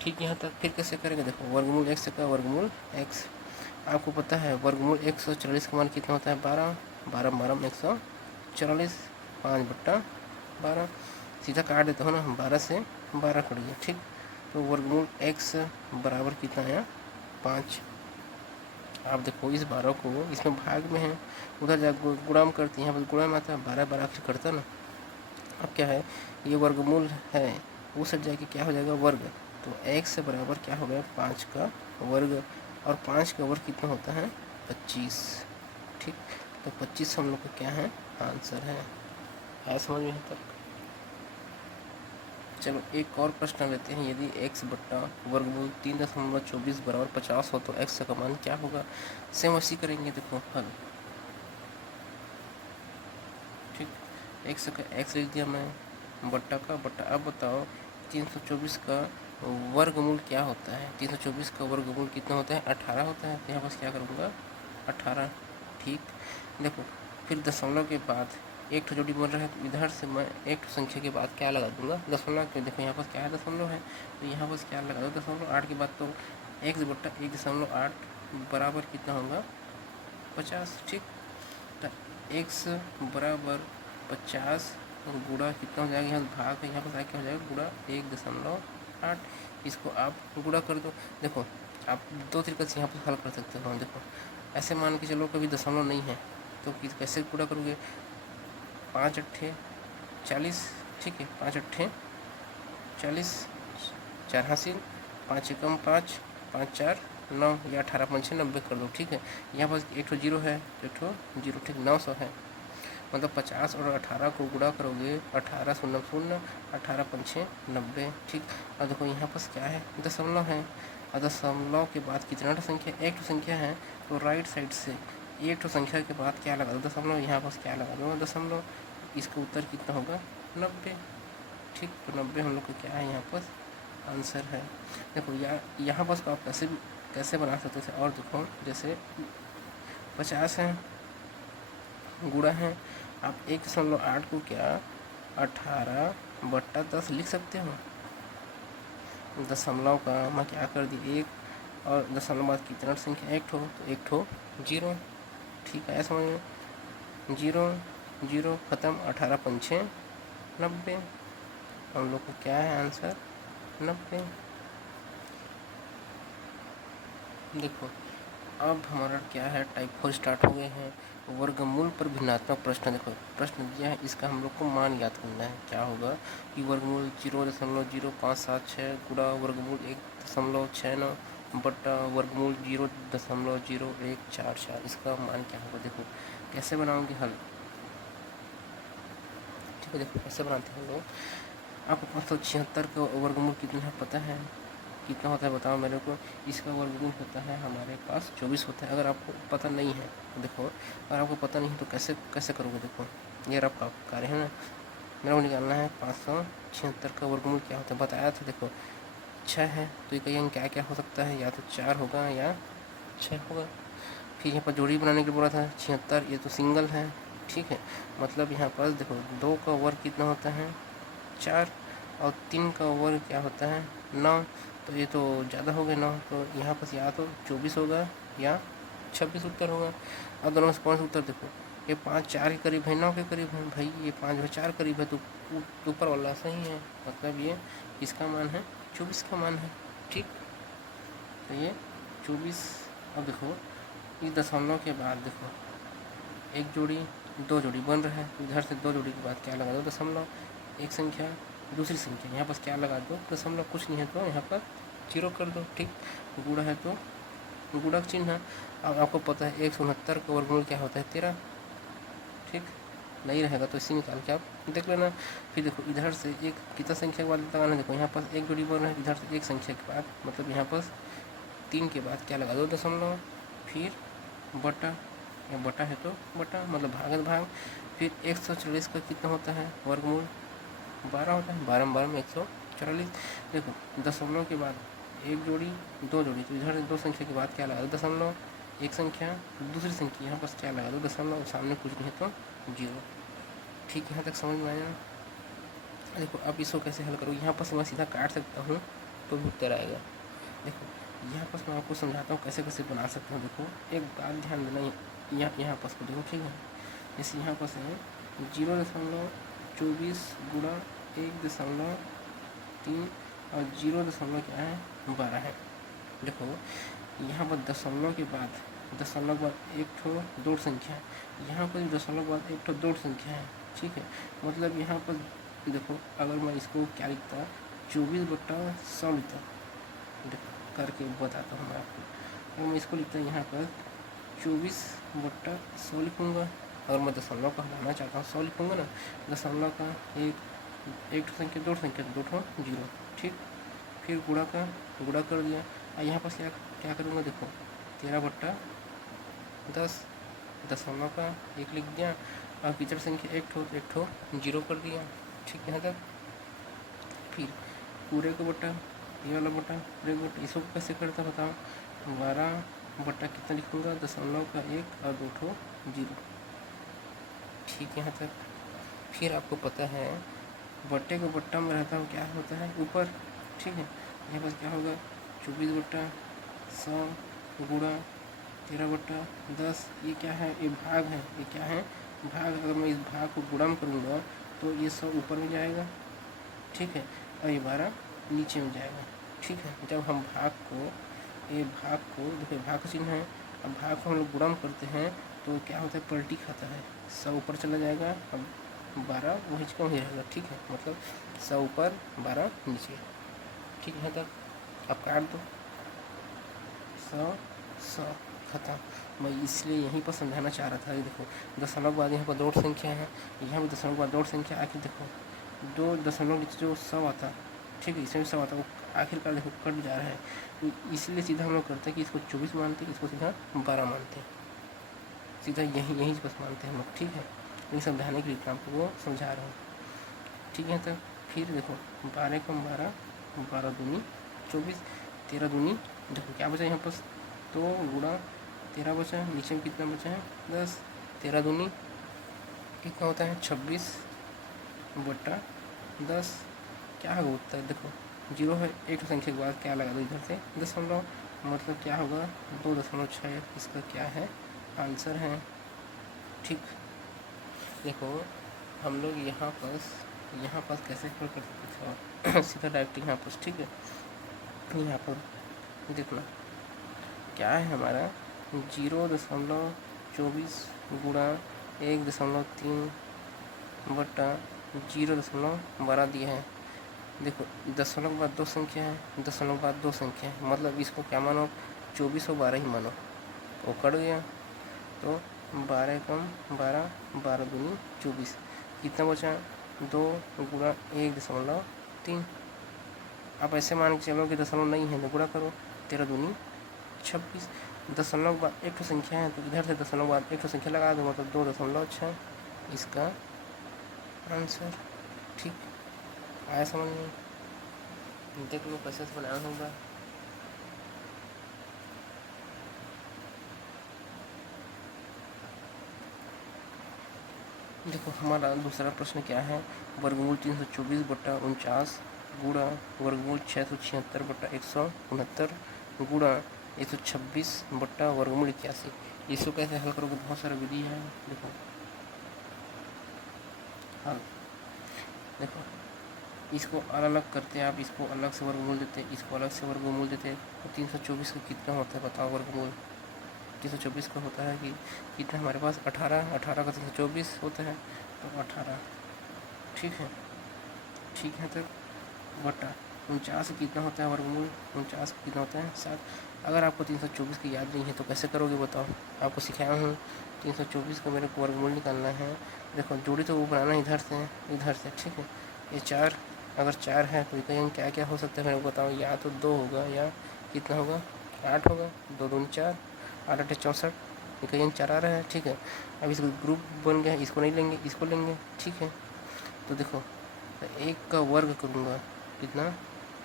ठीक, यहाँ तक फिर कैसे करेंगे देखो, वर्गमूल x का वर्गमूल x, आपको पता है वर्गमूल 144 का मान कितना होता है 12, 12 12 144, 5/12। सीधा काट देता हूँ ना, 12 से 12 कट गया। ठीक, तो वर्गमूल x बराबर कितना आया 5। आप देखो इस 12 को इसमें भाग में है, उधर जा गुणा में करती हैं, यहाँ पर गुणा में आता है 12 12 से करता ना। अब क्या है ये वर्गमूल है, वो सट जाके क्या हो जाएगा वर्ग, तो x बराबर क्या हो गया 5 का वर्ग, और 5 का वर्ग कितना होता है 25। ठीक, तो 25 हम लोग का क्या है आंसर है समझ में तक। चलो एक और प्रश्न लेते हैं, यदि x बट्टा वर्गमूल 3.24 बराबर 50 हो तो x का मान क्या होगा। सेम वैसी करेंगे देखो हल। ठीक, x का x लिख दिया मैं, बट्टा का बट्टा। अब बताओ 324 का वर्गमूल क्या होता है, 324 का वर्गमूल कितना होता है 18 होता है। यहाँ बस क्या करूँगा 18। ठीक, देखो फिर दशमलव के बाद एक ठो जोड़ी बन रहा है, तो इधर से मैं एक संख्या के बाद क्या लगा दूंगा दशमलव के। देखो यहाँ पर क्या है दशमलव है, तो यहाँ पर क्या लगा दो 0.8 के बाद, तो x बट्टा 1.8 बराबर कितना होगा 50। ठीक, तो x बराबर 50 गुणा कितना हो जाएगा, यहाँ भाग है, यहाँ पर क्या हो जाएगा गुणा 1.8। इसको आप गुणा कर दो। देखो आप दो तरीके से यहाँ पर हल कर सकते हो। देखो ऐसे मान के चलो कभी दशमलव नहीं है तो कैसे गुणा करोगे, 5 अट्ठे 40, ठीक है, 5 अट्ठे 40, 4 हासिल, 5 एकम 5, 5 4 9 या 18 पंचे 90 कर दो, ठीक है। यहाँ पर एक ठो जीरो है, एक ठो जीरो, ठीक, 900 है। मतलब 50 और 18 को गुणा करोगे, 18 शून्य शून्य, 18 पंचे 90, ठीक। और देखो यहाँ पर क्या है, दशमलव है, और दशमलव के बाद कितना संख्या, एक ठो संख्या है, तो राइट साइड से एक ठो संख्या के बाद क्या लगा दो, दशमलव, यहाँ पर क्या लगा दो, दशमलव। इसका उत्तर कितना होगा, 90, ठीक। तो 90 हम लोग को क्या है यहाँ पर आंसर है। देखो यहाँ पर आप कैसे बना सकते थे, और देखो जैसे 50 है गुणा है, आप 1.8 को क्या 18/10 लिख सकते हो। दशमलव का मैं क्या कर दी 1, और दशमलव बाद कितना संख्या, एक ठो, तो एक ठो जीरो, ठीक है, समझ में, जीरो जीरो खत्म, 18 पंचे 90, हम लोग को क्या है आंसर 90। देखो अब हमारा क्या है, टाइप 4 स्टार्ट हो गए हैं। वर्गमूल पर भिन्नात्मक प्रश्न। देखो प्रश्न दिया है, इसका हम लोग को मान याद करना है। क्या होगा कि वर्गमूल 0.0576 गुणा वर्गमूल 1.69 बटा वर्गमूल 0.0144, इसका मान क्या होगा। देखो कैसे बनाओगे हल, ठीक है। देखो कैसे बनाते हैं हम लोग, आपको 576 का वर्गमूल कितना है पता है, कितना होता है बताओ मेरे को। इसका वर्गमूल होता है हमारे पास 24 होता है। अगर आपको पता नहीं है, देखो अगर आपको पता नहीं है तो कैसे कैसे करोगे। देखो ये आपका कार्य है ना, मेरे को निकालना है 576 का वर्गमूल क्या होता है, बताया था। देखो 6 है तो ये कहीं क्या क्या हो सकता है, या तो 4 होगा या 6 होगा। फिर यहाँ पर जोड़ी बनाने के लिए बोला था 76, ये तो सिंगल है, ठीक है। मतलब यहाँ पर देखो 2 का वर्ग कितना होता है 4, और 3 का वर्ग क्या होता है 9, तो ये तो ज़्यादा हो गया 9, तो यहाँ पर या तो 24 होगा या 26 उत्तर होगा। अब दोनों में से कौन सा उत्तर, देखो ये 5 4 के करीब है, 9 के करीब है, भाई ये 5 और 4 करीब है, तो ऊपर वाला सही है, मतलब ये इसका मान है 24 का मान है, ठीक। तो ये 24। अब देखो इस दशमलव के बाद देखो एक जोड़ी दो जोड़ी बन रहा है, इधर से दो जोड़ी के बाद क्या लगा दो दशमलव, एक संख्या दूसरी संख्या, यहाँ पर क्या लगा दो दशमलव, कुछ नहीं है तो यहाँ पर जीरो कर दो, ठीक। गुणा है तो गुणक चिन्ह है। अब आपको पता है 169 का वर्गमूल क्या होता है 13, ठीक। नहीं रहेगा तो इसी निकाल के आप देख लेना। फिर देखो इधर से एक कितना संख्या के बाद लगाना, देखो यहाँ पर एक जोड़ी बन रहा है, इधर से एक संख्या के बाद, मतलब यहाँ पर 3 के बाद क्या लगा दो दशमलव, फिर बटा, या बटा है तो बटा, मतलब भागत भाग। फिर 140 का कितना होता है वर्गमूल 12 होता है, 12 में 140। देखो दशमलव के बाद एक जोड़ी दो जोड़ी, तो इधर दो संख्या के बाद क्या लगा दो दशमलव, एक संख्या दूसरी संख्या, यहाँ पर क्या लगा दो दशमलव, सामने कुछ नहीं है तो जीरो, ठीक। यहाँ तक समझ में आया। देखो अब इसको कैसे हल करूँ, यहाँ पर मैं सीधा काट सकता हूँ तो भी उत्तर आएगा। देखो यहाँ पर मैं आपको समझाता हूँ कैसे कैसे बना सकता हूँ। देखो एक बात ध्यान देना, यहाँ पर को देखो, ठीक है। जैसे यहाँ पर है 0.24 गुणा 1.3 और 0. क्या है 12 है। देखो यहाँ पर दशमलव के बाद एक ठो दो संख्या है, यहाँ पर दशमलव के बाद एक ठो दो संख्या है, ठीक है। मतलब यहाँ पर देखो अगर मैं इसको क्या लिखता 24/100 लिखता, देखो करके बताता हूँ मैं आपको। अगर मैं इसको लिखता यहाँ पर 24/100 लिखूँगा, अगर मैं दशमलव का हटाना चाहता हूँ 100 लिखूँगा ना, दशमलव का एक ठो संख्या दो संख्या दो ठो जीरो, ठीक। फिर गुणा कर दिया, और यहाँ पर क्या करूँगा, देखो 13/10, दशमलव का एक लिख दिया, और पिछड़ संख्या एक ठो जीरो कर दिया, ठीक। यहाँ तक फिर पूरे को बटा, ये वाला बटा पूरे को बटा, इसको कैसे करता बताओ, 12 बटा कितना लिखूँगा, दशमलव का एक और दो ठो जीरो, ठीक। यहाँ तक फिर आपको पता है बट्टे को बट्टा में रहता है क्या होता है ऊपर, ठीक है। यहाँ पर क्या होगा 24/100 गुणा 13/10, ये क्या है, ये भाग है, ये क्या है भाग, अगर मैं इस भाग को गुणा करूँगा तो ये 100 ऊपर में जाएगा, ठीक है, और ये 12 नीचे में जाएगा, ठीक है। जब हम ये भाग को देखो, भाग का चिन्ह है, अब भाग को हम लोग गुणा करते हैं तो क्या होता है, पलटी खाता है, 100 ऊपर चला जाएगा, अब 12 वही का वही रहेगा, ठीक है, मतलब 100 ऊपर 12 नीचे, ठीक है। तब अब काट दो, 100 खत्म। मैं इसलिए यहीं पर समझाना चाह रहा था। ये देखो दशमलव के बाद यहाँ पर दो संख्या है, यहाँ भी दशमलव के बाद दो संख्या, आखिर देखो 2 दशमलव जो 100 आता, ठीक है, इसमें 100 आता, वो आखिरकार देखो कट जा रहा है, तो इसलिए सीधा हम लोग करते हैं कि इसको 24 मानते हैं, इसको सीधा 12 मानते हैं, सीधा यहीं बस मानते हैं हम लोग, ठीक है। लेकिन समझाने के लिए आपको वो समझा रहा हूँ, ठीक है। तो फिर देखो 12 कम 12, 12 दूनी 24, 13 दूनी, देखो क्या बचा यहाँ पर, तो गुणा 13 बचा, नीचे में कितना बचा है 10, 13 दूनी कितना होता है 26 बटा 10, क्या होगा उत्तर, देखो 0 है, एक संख्या के बाद क्या लगा दो इधर से दशमलव, मतलब क्या होगा 2.6, इसका क्या है आंसर है, ठीक। देखो हम लोग यहाँ पर कैसे कर सकते थे सीधा डायरेक्ट यहाँ पर, ठीक है। यहाँ पर देखना क्या है हमारा 0.24 गुणा 1.3 बटा 0.12 दिया है। देखो दशमलव के बाद दो संख्या है, दशमलव के बाद दो संख्या है, मतलब इसको क्या मानो 24 और 12 ही मानो, वो कट गया, तो 12 कम 12, 12 दूनी 24, कितना बचा 2 गुणा 1.3। आप ऐसे मान के चलो कि दशमलव नहीं है तो गुणा करो, 13 दूनी 26, दशमलव के बाद एक ठो संख्या है तो इधर से दशमलव के बाद एक ठो संख्या लगा दो, मतलब 2.6 इसका आंसर, ठीक। आया समझ में, देख लो कैसे बनाना होगा। देखो हमारा दूसरा प्रश्न क्या है, वर्गमूल 324 बटा 49 गुणा वर्गमूल 676 बटा 169 गुणा 126 बटा वर्गमूल 81, इसको कैसे हल करोगे, बहुत सारा विधि है। देखो हाँ, देखो इसको अलग अलग करते हैं आप, इसको अलग से वर्गमूल देते हैं, इसको अलग से वर्गमूल देते हैं, तो 324 का कितना होता है बताओ वर्गमूल, 324 का होता है कि कितना हमारे पास 18, 18 का 324 होता है, तो 18, ठीक है, ठीक है। तो बटा 49 कितना होता है वर्गमूल, 49 कितना होता है 7। अगर आपको 324 की याद नहीं है तो कैसे करोगे बताओ, आपको सिखाया हूँ 324 का मेरे को वर्गमूल निकालना है। देखो जोड़ी तो वो बनाना इधर से, ठीक है। ये 4, अगर 4 है तो कहीं क्या क्या हो सकता है मेरे को बताओ, या तो 2 होगा या कितना होगा 8 होगा, 2 दूनी 4, 8 8 64, कहीं 4 आ रहा है, ठीक है। अब इसको ग्रुप बन गया, इसको नहीं लेंगे, इसको लेंगे, ठीक है। तो देखो 1 का वर्ग करूँगा कितना,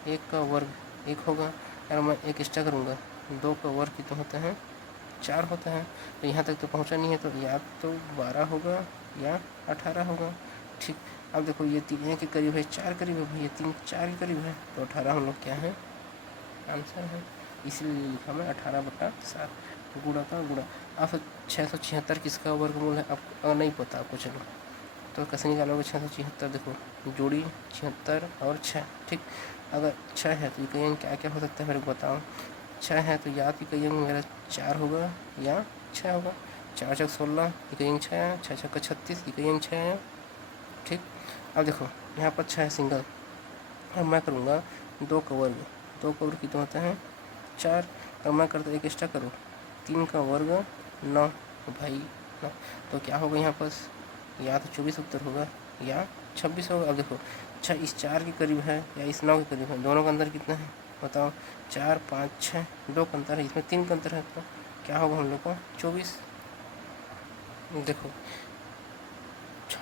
1 का वर्ग 1 होगा, अगर मैं 1 एक्स्ट्रा करूँगा 2 का वर्ग कितना होता है 4 होता है, तो यहाँ तक तो पहुँचा नहीं है, तो या तो 12 होगा या 18 होगा, ठीक। अब देखो ये 3 के करीब है, 4 करीब है भाई, ये 3 4 के करीब है, तो 18 हम लोग क्या है आंसर है, इसलिए लिखा मैं 18 बटा 7 गुणा का गुणा। अब 676 किसका वर्गमूल है, अब अगर नहीं पता आपको, चलो तो कैसे निकालोगे 676, देखो जोड़ी 76 और 6, ठीक। अगर 6 है तो ये क्या क्या हो सकता है मेरे को बताओ, 6 है तो या तो कहीं मेरा 4 होगा या 6 होगा, 4 चौक 16, कहीं 6 है, 6 छक्का 36, कहीं 6 है, ठीक। अब देखो यहाँ पर 6 है सिंगल, अब मैं करूँगा 2 का वर्ग, 2 का वर्ग कितना होता है 4, और मैं करता 1 एक्स्ट्रा करूँ 3 का वर्ग 9, भाई 9, तो क्या होगा यहाँ पर, या तो 24 उत्तर होगा या 26 होगा। अब देखो 6 इस 4 के करीब है या इस 9 के करीब है, दोनों का अंतर कितना है बताओ, 4 5 6, 2 का अंतर है, इसमें 3 का अंतर है, तो क्या होगा हम लोग को 24। देखो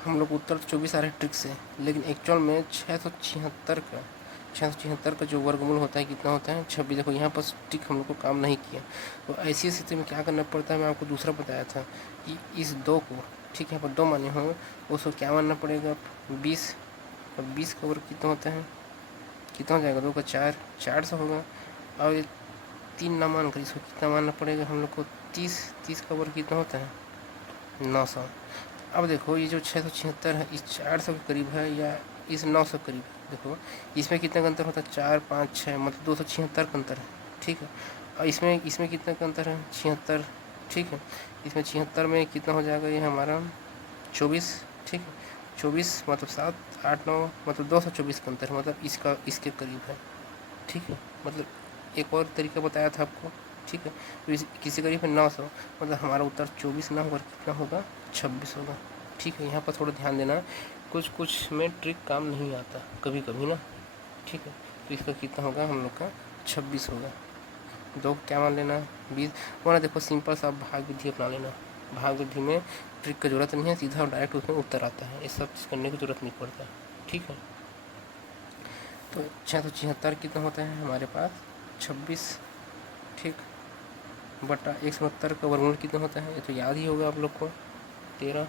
हम लोग उत्तर 24 आ रहे हैं ट्रिक से, लेकिन एक्चुअल में 676 का जो वर्गमूल होता है कितना होता है 26। देखो यहाँ पर ट्रिक हम लोग को काम नहीं किया, तो ऐसी स्थिति में क्या करना पड़ता है, मैं आपको दूसरा बताया था कि इस 2 को, ठीक है, यहाँ पर 2 माने हों, उसको क्या मानना पड़ेगा 20, और 20 का वर्ग कितना होता है, कितना हो जाएगा 2 का 4, 400 होगा, और ये 3 ना मान कर इसको कितना मानना पड़ेगा हम लोग को 30, 30 का वर्ग कितना होता है 900, अब देखो ये जो 676 है इस 400 के करीब है या इस 900 के करीब है। देखो इसमें कितना का अंतर होता है, 4 5 6 मतलब 276 का अंतर है, ठीक है। और इसमें इसमें कितना का अंतर है, 76, ठीक है। इसमें 76 में कितना हो जाएगा, ये हमारा 24, ठीक है। 24 मतलब 7 8 9 मतलब 224 का अंतर है, मतलब इसका इसके करीब है, ठीक है। मतलब एक और तरीका बताया था आपको, ठीक है। तो किसी करीब है 900, मतलब हमारा उत्तर 24 ना होकर कितना होगा, 26 होगा, ठीक है। यहाँ पर थोड़ा ध्यान देना, कुछ कुछ में ट्रिक काम नहीं आता कभी कभी ना, ठीक है। तो इसका कितना होगा हम लोग का 26 होगा। दो क्या मान लेना 20, वरना देखो सिंपल सा भाग विधि अपना लेना। भाग विधि में ट्रिक की जरूरत नहीं है, सीधा डायरेक्ट उसमें उत्तर आता है, ये सब चीज़ करने की जरूरत नहीं पड़ता, ठीक है। तो 676 कितना होता है हमारे पास 26, ठीक, बटा 170 का वर्गमूल कितना होता है, ये तो याद ही होगा आप लोग को, 13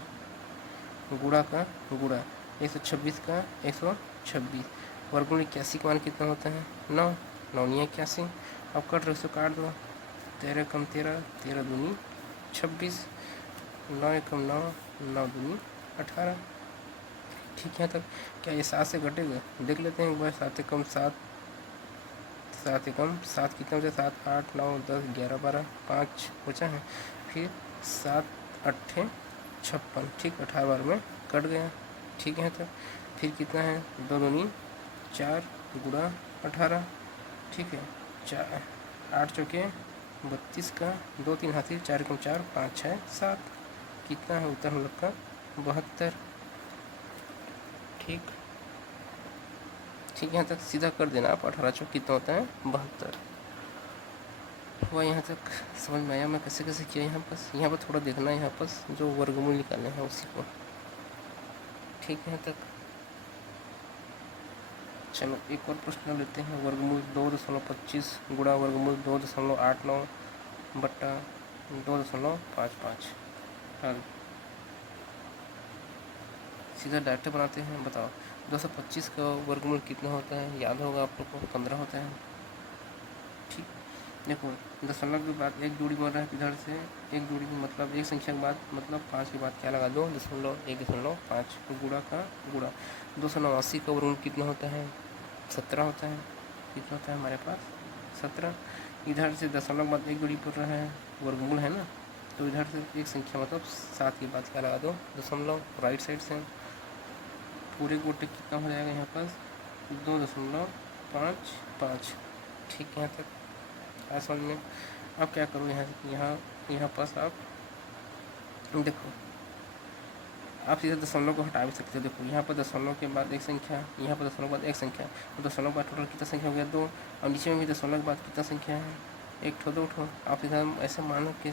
गुणा का गुणा 126 का 126, वर्गमूल 81 का मान कितना होता है 9, 9 81। अब कट रहे काट दो, 13 कम 13, 13 दूनी 26, 9 कम 9, 9 दूनी 18, ठीक है। तब क्या ये 7 से घटेगा, देख लेते हैं एक बार। 7 कम 7, 7 कम 7 कितना बचा, 7 8 9 10 11 12 5 बचा है, फिर 7 8 56, ठीक, 18 बार में कट गया, ठीक है। तब फिर कितना है 2 दूनी 4 गुणा 18, ठीक है। 4 8 चौके 32 का 2 3 हाथी, 4 कम 4 5 6 7, कितना है उत्तर हम लोग का 72, ठीक, ठीक। यहाँ तक सीधा कर देना आप, 18 चौक कितना होता है 72 हुआ। यहाँ तक समझ में आया मैं कैसे कैसे किया। यहाँ पर थोड़ा देखना है, यहाँ पर जो वर्गमूल निकालने हैं उसी को, ठीक है। तक चलो एक और प्रश्न लेते हैं। वर्गमूल 2.25 गुणा वर्गमूल 2.89 बट्टा 2.55, सीधा डायरेक्ट बनाते हैं। बताओ 225 का वर्गमूल कितना होता है, याद होगा आप लोग को 15 होता है, ठीक। देखो दशमलव के बाद एक जोड़ी बन रहा है, इधर से एक जोड़ी मतलब एक संख्या के बाद मतलब 5 के बाद क्या लगा दो 1.5 गुणा का गुणा। 289 का वर्गमूल कितना होता है 17 होता है, कितना होता है हमारे पास 17। इधर से दशमलव के बाद एक जोड़ी पड़ रहा है, वर्गमूल है ना, तो इधर से एक संख्या मतलब 7 के बाद क्या लगा दो दशमलव, राइट साइड से पूरे गोटे कितना हो जाएगा यहाँ पास 2.55, ठीक है। यहाँ तक समझ में। अब क्या करो यहाँ पास आप देखो, आप सीधे दशमलव को हटा भी सकते हो। देखो यहाँ पर दशमलव के बाद एक संख्या, यहाँ पर दशमलव के बाद एक संख्या, तो दशमलव के बाद टोटल कितना संख्या हो गया 2, और नीचे में भी दशमलव के बाद कितना संख्या है 1 ठो 2 ठो। आप सीधा ऐसे मानो कि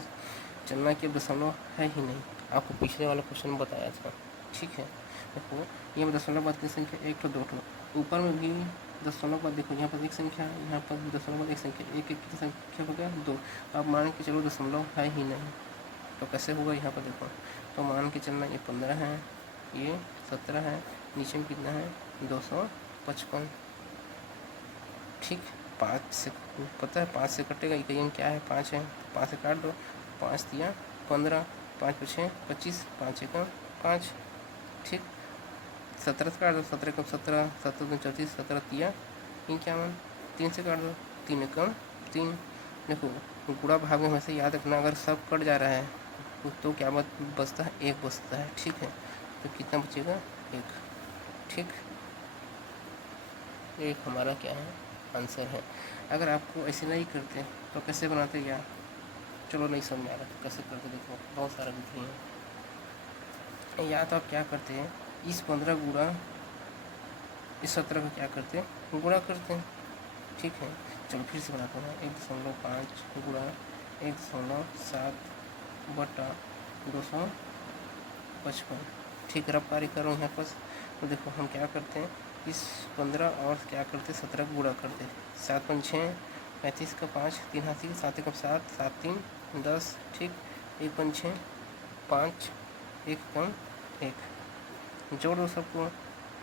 चलना कि अब दशमलव है ही नहीं, आपको पिछले वाला क्वेश्चन बताया था, ठीक है। देखो ये दशमलव बाद की संख्या 1 ठो 2 ठो, ऊपर में भी दशमलव बाद देखो यहाँ पर एक संख्या, यहाँ पर भी दशमलव बाद एक संख्या, एक कितनी संख्या हो गया 2। आप मान के चलो दशमलव है ही नहीं, तो कैसे होगा यहाँ पर देखो, तो मान के चलना ये 15 है, ये 17 है, नीचे में कितना है 255, ठीक। 5 से पता है 5 से कटेगा, इकाई क्या है 5 है, 5 से काट दो, 5 दिया 15, 5 पछे 25, 5 एकम 5, ठीक। 17 से काट दो, 17 एकम 17, 17 34, 17 तिया 51, 3 से काट दो 3 एकम 3। देखो गुणा भाग में हमेशा याद रखना, अगर सब कट जा रहा है तो क्या बचता है 1 बचता है, ठीक है। तो कितना बचेगा 1, ठीक। एक हमारा क्या है आंसर है। अगर आपको ऐसे नहीं करते तो कैसे बनाते क्या, चलो नहीं समझ में आ रहा तो कैसे करते, देखो बहुत सारा विधि है। या तो आप क्या करते हैं इस 15 गुणा इस 17 का क्या करते हैं गुणा करते हैं, ठीक है। चलो फिर से बनाते हैं 1.5 गुणा 1.7 बटा 255, ठीक। रब कार्य कर रहा हूँ यहाँ पर। तो देखो हम क्या करते हैं इस 15 और क्या करते 17 का गुणा करते, 7 5 6 35 का 5 3 हाथी, 7 1 7 7 3 10, ठीक। 1 5 6 5 1 कम 1, जोड़ दो सबको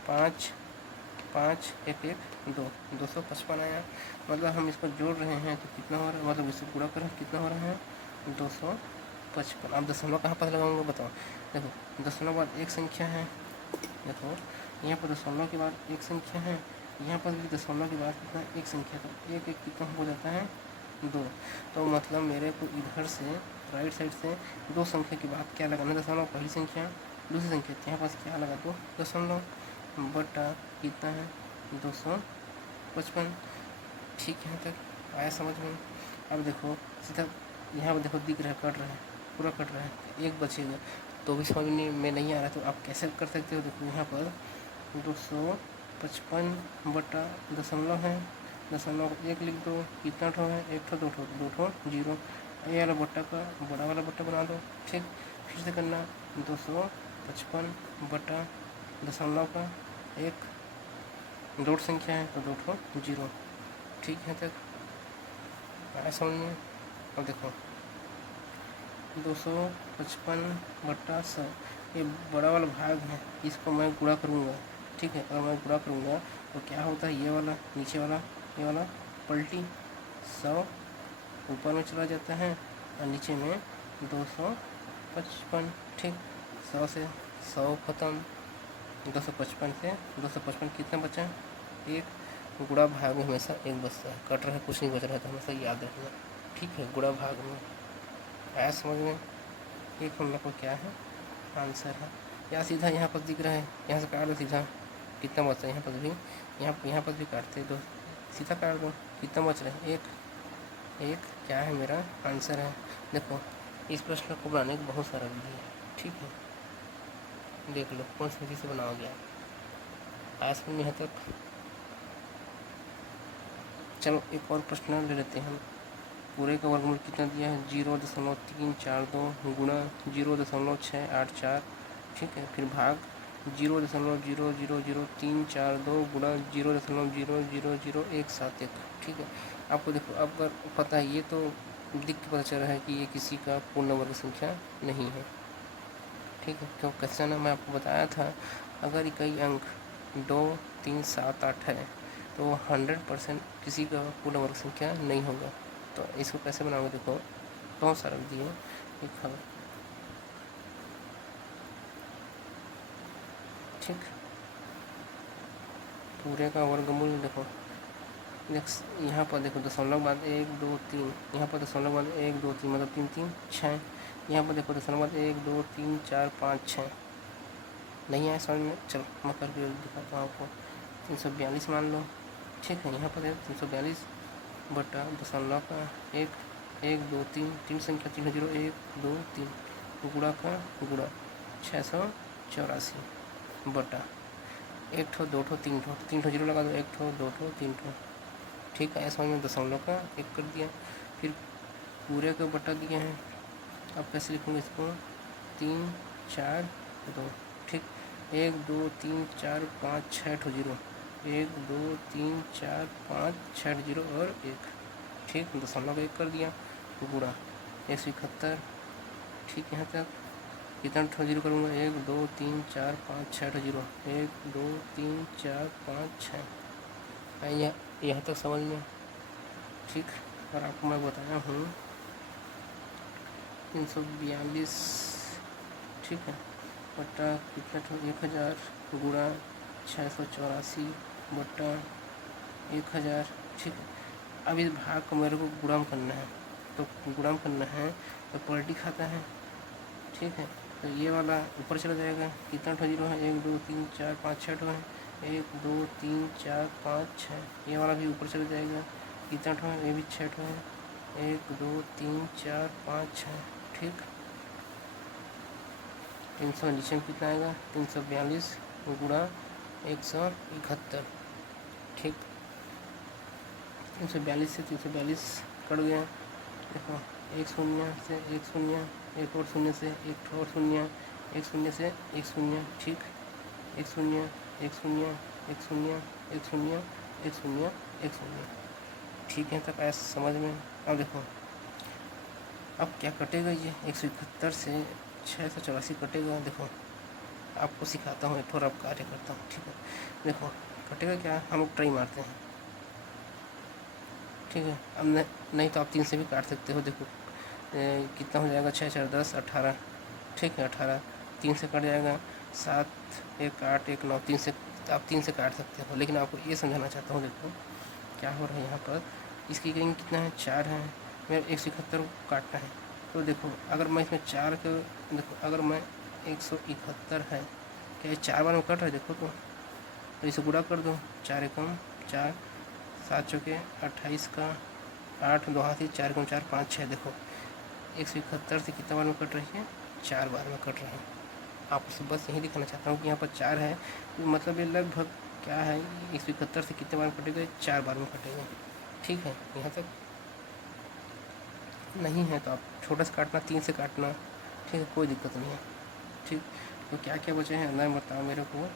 5 5 1 1 2, 255 आया। मतलब हम इसको जोड़ रहे हैं तो कितना हो रहा है, मतलब इसको गुणा कर कितना हो रहा है 55। अब दशमलव कहाँ पता लगाऊंगा बताओ। देखो दशमलव के बाद एक संख्या है, देखो यहाँ पर दशमलव के बाद एक संख्या है, यहाँ पर भी दशमलव के बाद कितना एक संख्या, तो एक एक कितना हो जाता है 2। तो मतलब मेरे को इधर से राइट साइड से दो संख्या के बाद क्या लगाना, दशमलव पहली संख्या दूसरी संख्या, तो यहाँ पास क्या लगा दो दशमलव बटा कितना है 255। ठीक है, यहाँ तक आया समझ में। अब देखो सीधा यहाँ पर देखो दिख रहा है कट रहा है, पूरा कट रहा है, एक बचेगा तो भी समझ में नहीं आ रहा, तो आप कैसे कर सकते हो। देखो यहाँ पर 255 बटा दशमलव है, दशमलव को एक लिख दो, कितना ठो है एक ठो दो ठो जीरो, ये वाला बट्टा का बड़ा वाला बट्टा बना दो। ठीक, फिर से करना 255 बटा दशमलव का एक दो संख्या है तो दो ठो जीरो। ठीक है, तक आया समझ में। अब देखो 255 बटा 100, ये बड़ा वाला भाग है, इसको मैं गुणा करूँगा। ठीक है, अगर मैं गुणा करूँगा तो क्या होता है, ये वाला नीचे वाला ये वाला पलटी 100 ऊपर में चला जाता है और नीचे में 255। ठीक, 100 से 100 खत्म, 255 से 255 कितना बचा, एक गुणा भाग में हमेशा एक बचता है, कट रहा है कुछ नहीं बच रहा है, तो हमेशा याद रखना। ठीक है, गुणा भाग में आया समझ में। एक हम लोग को क्या है आंसर है, या सीधा यहाँ पर दिख रहा है, यहाँ से काट दो सीधा, कितना बचा है यहाँ पर भी, यहाँ पर भी काटते दो, सीधा काट दो, कितना बच रहा है एक क्या है मेरा आंसर है। देखो इस प्रश्न को बनाने का बहुत सारा विधि है। ठीक है, देख लो कौन सी विधि से बनाओगे आप, आया समझ में यहाँ तक। चलो एक और प्रश्न ले लेते हैं हम। पूरे का वर्गमूल कितना दिया है, 0.342 गुणा 0.684। ठीक है, फिर भाग 0.0000342 गुणा 0.0000171। ठीक है, आपको देखो अब अगर पता है, ये तो दिख के पता चल रहा है कि ये किसी का पूर्ण वर्ग संख्या नहीं है। ठीक है, क्यों कैसे ना मैं आपको बताया था, अगर इकाई अंक 2 3 7 8 है तो 100% किसी का पूर्ण वर्ग संख्या नहीं होगा। तो इसको कैसे बनाओगे, देखो बहुत सारा विधि है। एक खबर, ठीक, पूरे का वर्गमूल देखो यहाँ पर देखो दशमलव बाद 1 2 3, यहाँ पर दशमलव बाद 1 2 3 मतलब 3 3 6, यहाँ पर देखो दशमलव बाद 1 2 3 4 5 6। नहीं आया समझ में, चलो मैं करके दिखाता हूँ आपको। 342 मान लो। ठीक है, यहाँ पर है 342 बटा दशमलव का एक 2 3 तीन संख्या 3 0 1 2 3 गुणा का गुणा 684 बटा एक ठो दो ठो तीन ठो जीरो लगा दो, एक ठो दो ठो तीन ठो। ठीक है, ऐसा में दशमलव का एक कर दिया, फिर पूरे का बटा दिया है। अब कैसे लिखूँगा इसको, 3 4 2। ठीक, 1 2 3 4 5 6 ठो जीरो, 1 2 3 4 5 6 जीरो और 1। ठीक, दशमलव का एक कर दिया, गुणा 171। ठीक, यहाँ तक कितना ठो जीरो करूँगा, 1 2 3 4 5 6 ठो जीरो, 1 2 3 4 5 6। यहाँ तक समझ में। ठीक, और आपको मैं बताया हूँ 342। ठीक है, बटा कितना ठो 1000 गुणा 684 बटा 1000। ठीक है, अब इस भाग को मेरे को गुणा करना है, तो गुणा करना है तो पलटी खाता है। ठीक है, तो ये वाला ऊपर चला जाएगा, कितना ठो जीरो है, 1 2 3 4 5 6 ठो है, 1 2 3 4 5 6। ये वाला भी ऊपर चला जाएगा, कितना ठो है, ये भी 6 ठो है, 1 2 3 4 5 6। ठीक, 300 नीचे में कितना आएगा, 342 गुणा 171। ठीक, 342 से 342 कट गया। देखो एक शून्य से एक शून्य, एक और शून्य से एक और शून्य, एक शून्य से एक शून्य। ठीक, एक शून्य एक शून्य एक शून्य एक शून्य एक शून्य एक शून्य। ठीक है, तक ऐसा समझ में। अब देखो अब क्या कटेगा, ये 171 से 684 कटेगा। देखो आपको सिखाता हूँ, एक थोड़ा अब कार्य करता हूँ। ठीक है, देखो कटेगा क्या, हम लोग ट्राई मारते हैं। ठीक है, अब नहीं तो आप 3 से भी काट सकते हो। देखो कितना हो जाएगा, 6 4 10 18, ठीक है 18, 3 से कट जाएगा, 7 1 8 1 9, 3 से आप 3 से काट सकते हो, लेकिन आपको ये समझाना चाहता हूँ। देखो क्या हो रहा है यहाँ पर, इसकी करेंगे कितना है, 4 है, मेरा 171 को काटना है। तो देखो अगर मैं इसमें 4 का, देखो अगर मैं 171 है, क्या ये 4 बार में कट रहा है, देखो तो इसे गुणा कर दो, 4 एकम 4, 7 चौके 28 का 8, 2 हाथी 4 एकम 4 5 6, देखो 171 से कितना बार में कट रही है, 4 बार में कट रही है। आपसे बस यही दिखाना चाहता हूँ कि यहाँ पर 4 है, मतलब ये लगभग क्या है, 171 से कितने बार में कटेगा, 4 बार में कटेगा, ठीक है। यहाँ तक नहीं है तो आप छोटा से काटना, 3 से काटना, ठीक है, कोई दिक्कत नहीं है, ठीक। तो क्या क्या बचे हैं अंदर बताओ मेरे को,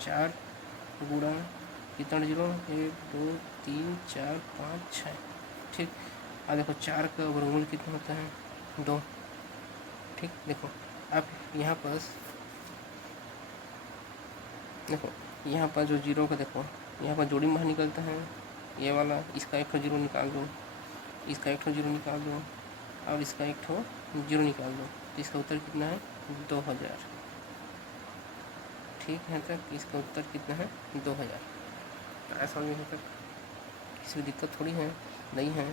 4 गुणा कितना 0, 1 2 3 4 5 6, ठीक। अब देखो 4 का वर्गमूल कितना होता है, 2, ठीक। देखो अब यहाँ पर देखो, यहाँ पर जो 0 का, देखो यहाँ पर जोड़ी में बाहर निकलता है ये वाला, इसका एक ठो 0 निकाल दो, इसका एक ठो 0 निकाल दो, और इसका एक ठो 0 निकाल दो, तो इसका उत्तर कितना है, 2000, ठीक है। तक इसका उत्तर कितना है, 2000। ऐसा नहीं है, तक किसी को दिक्कत थोड़ी है, नहीं है,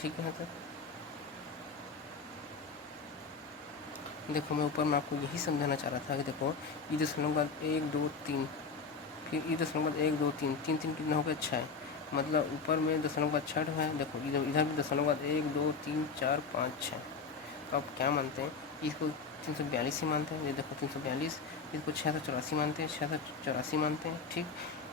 ठीक है। तक देखो मैं ऊपर में आपको यही समझाना चाह रहा था कि देखो ये दशमलव बाद 1 2 3, फिर ये दशमलव बाद 1 2 3 3 3 कितना हो गया, 6, मतलब ऊपर में दशमलव बाद 6 है, देखो इधर भी दशमलव बाद 1 2 3 4 5 6। तो आप क्या मानते हैं, इसको 342 ही मानते हैं, ये देखो 342, इसको 684 मानते हैं, 684 मानते हैं, ठीक।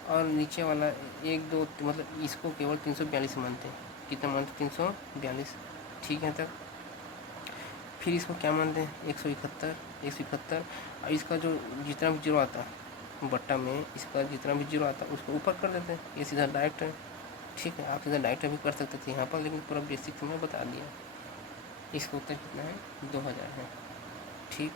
और नीचे वाला 1 2 मतलब इसको केवल 342 मानते हैं, कितना मानते हैं, 342, ठीक है। तक फिर इसको क्या मानते हैं, 171, और इसका जो जितना भी 0 आता है बट्टा में, इसका जितना भी 0 आता है उसको ऊपर कर देते हैं, ये सीधा डायरेक्ट है, ठीक है। आप सीधा डायरेक्ट भी कर सकते थे यहाँ पर, लेकिन पूरा बेसिक मैं बता दिया। इसका उत्तर कितना है, 2000 है, ठीक।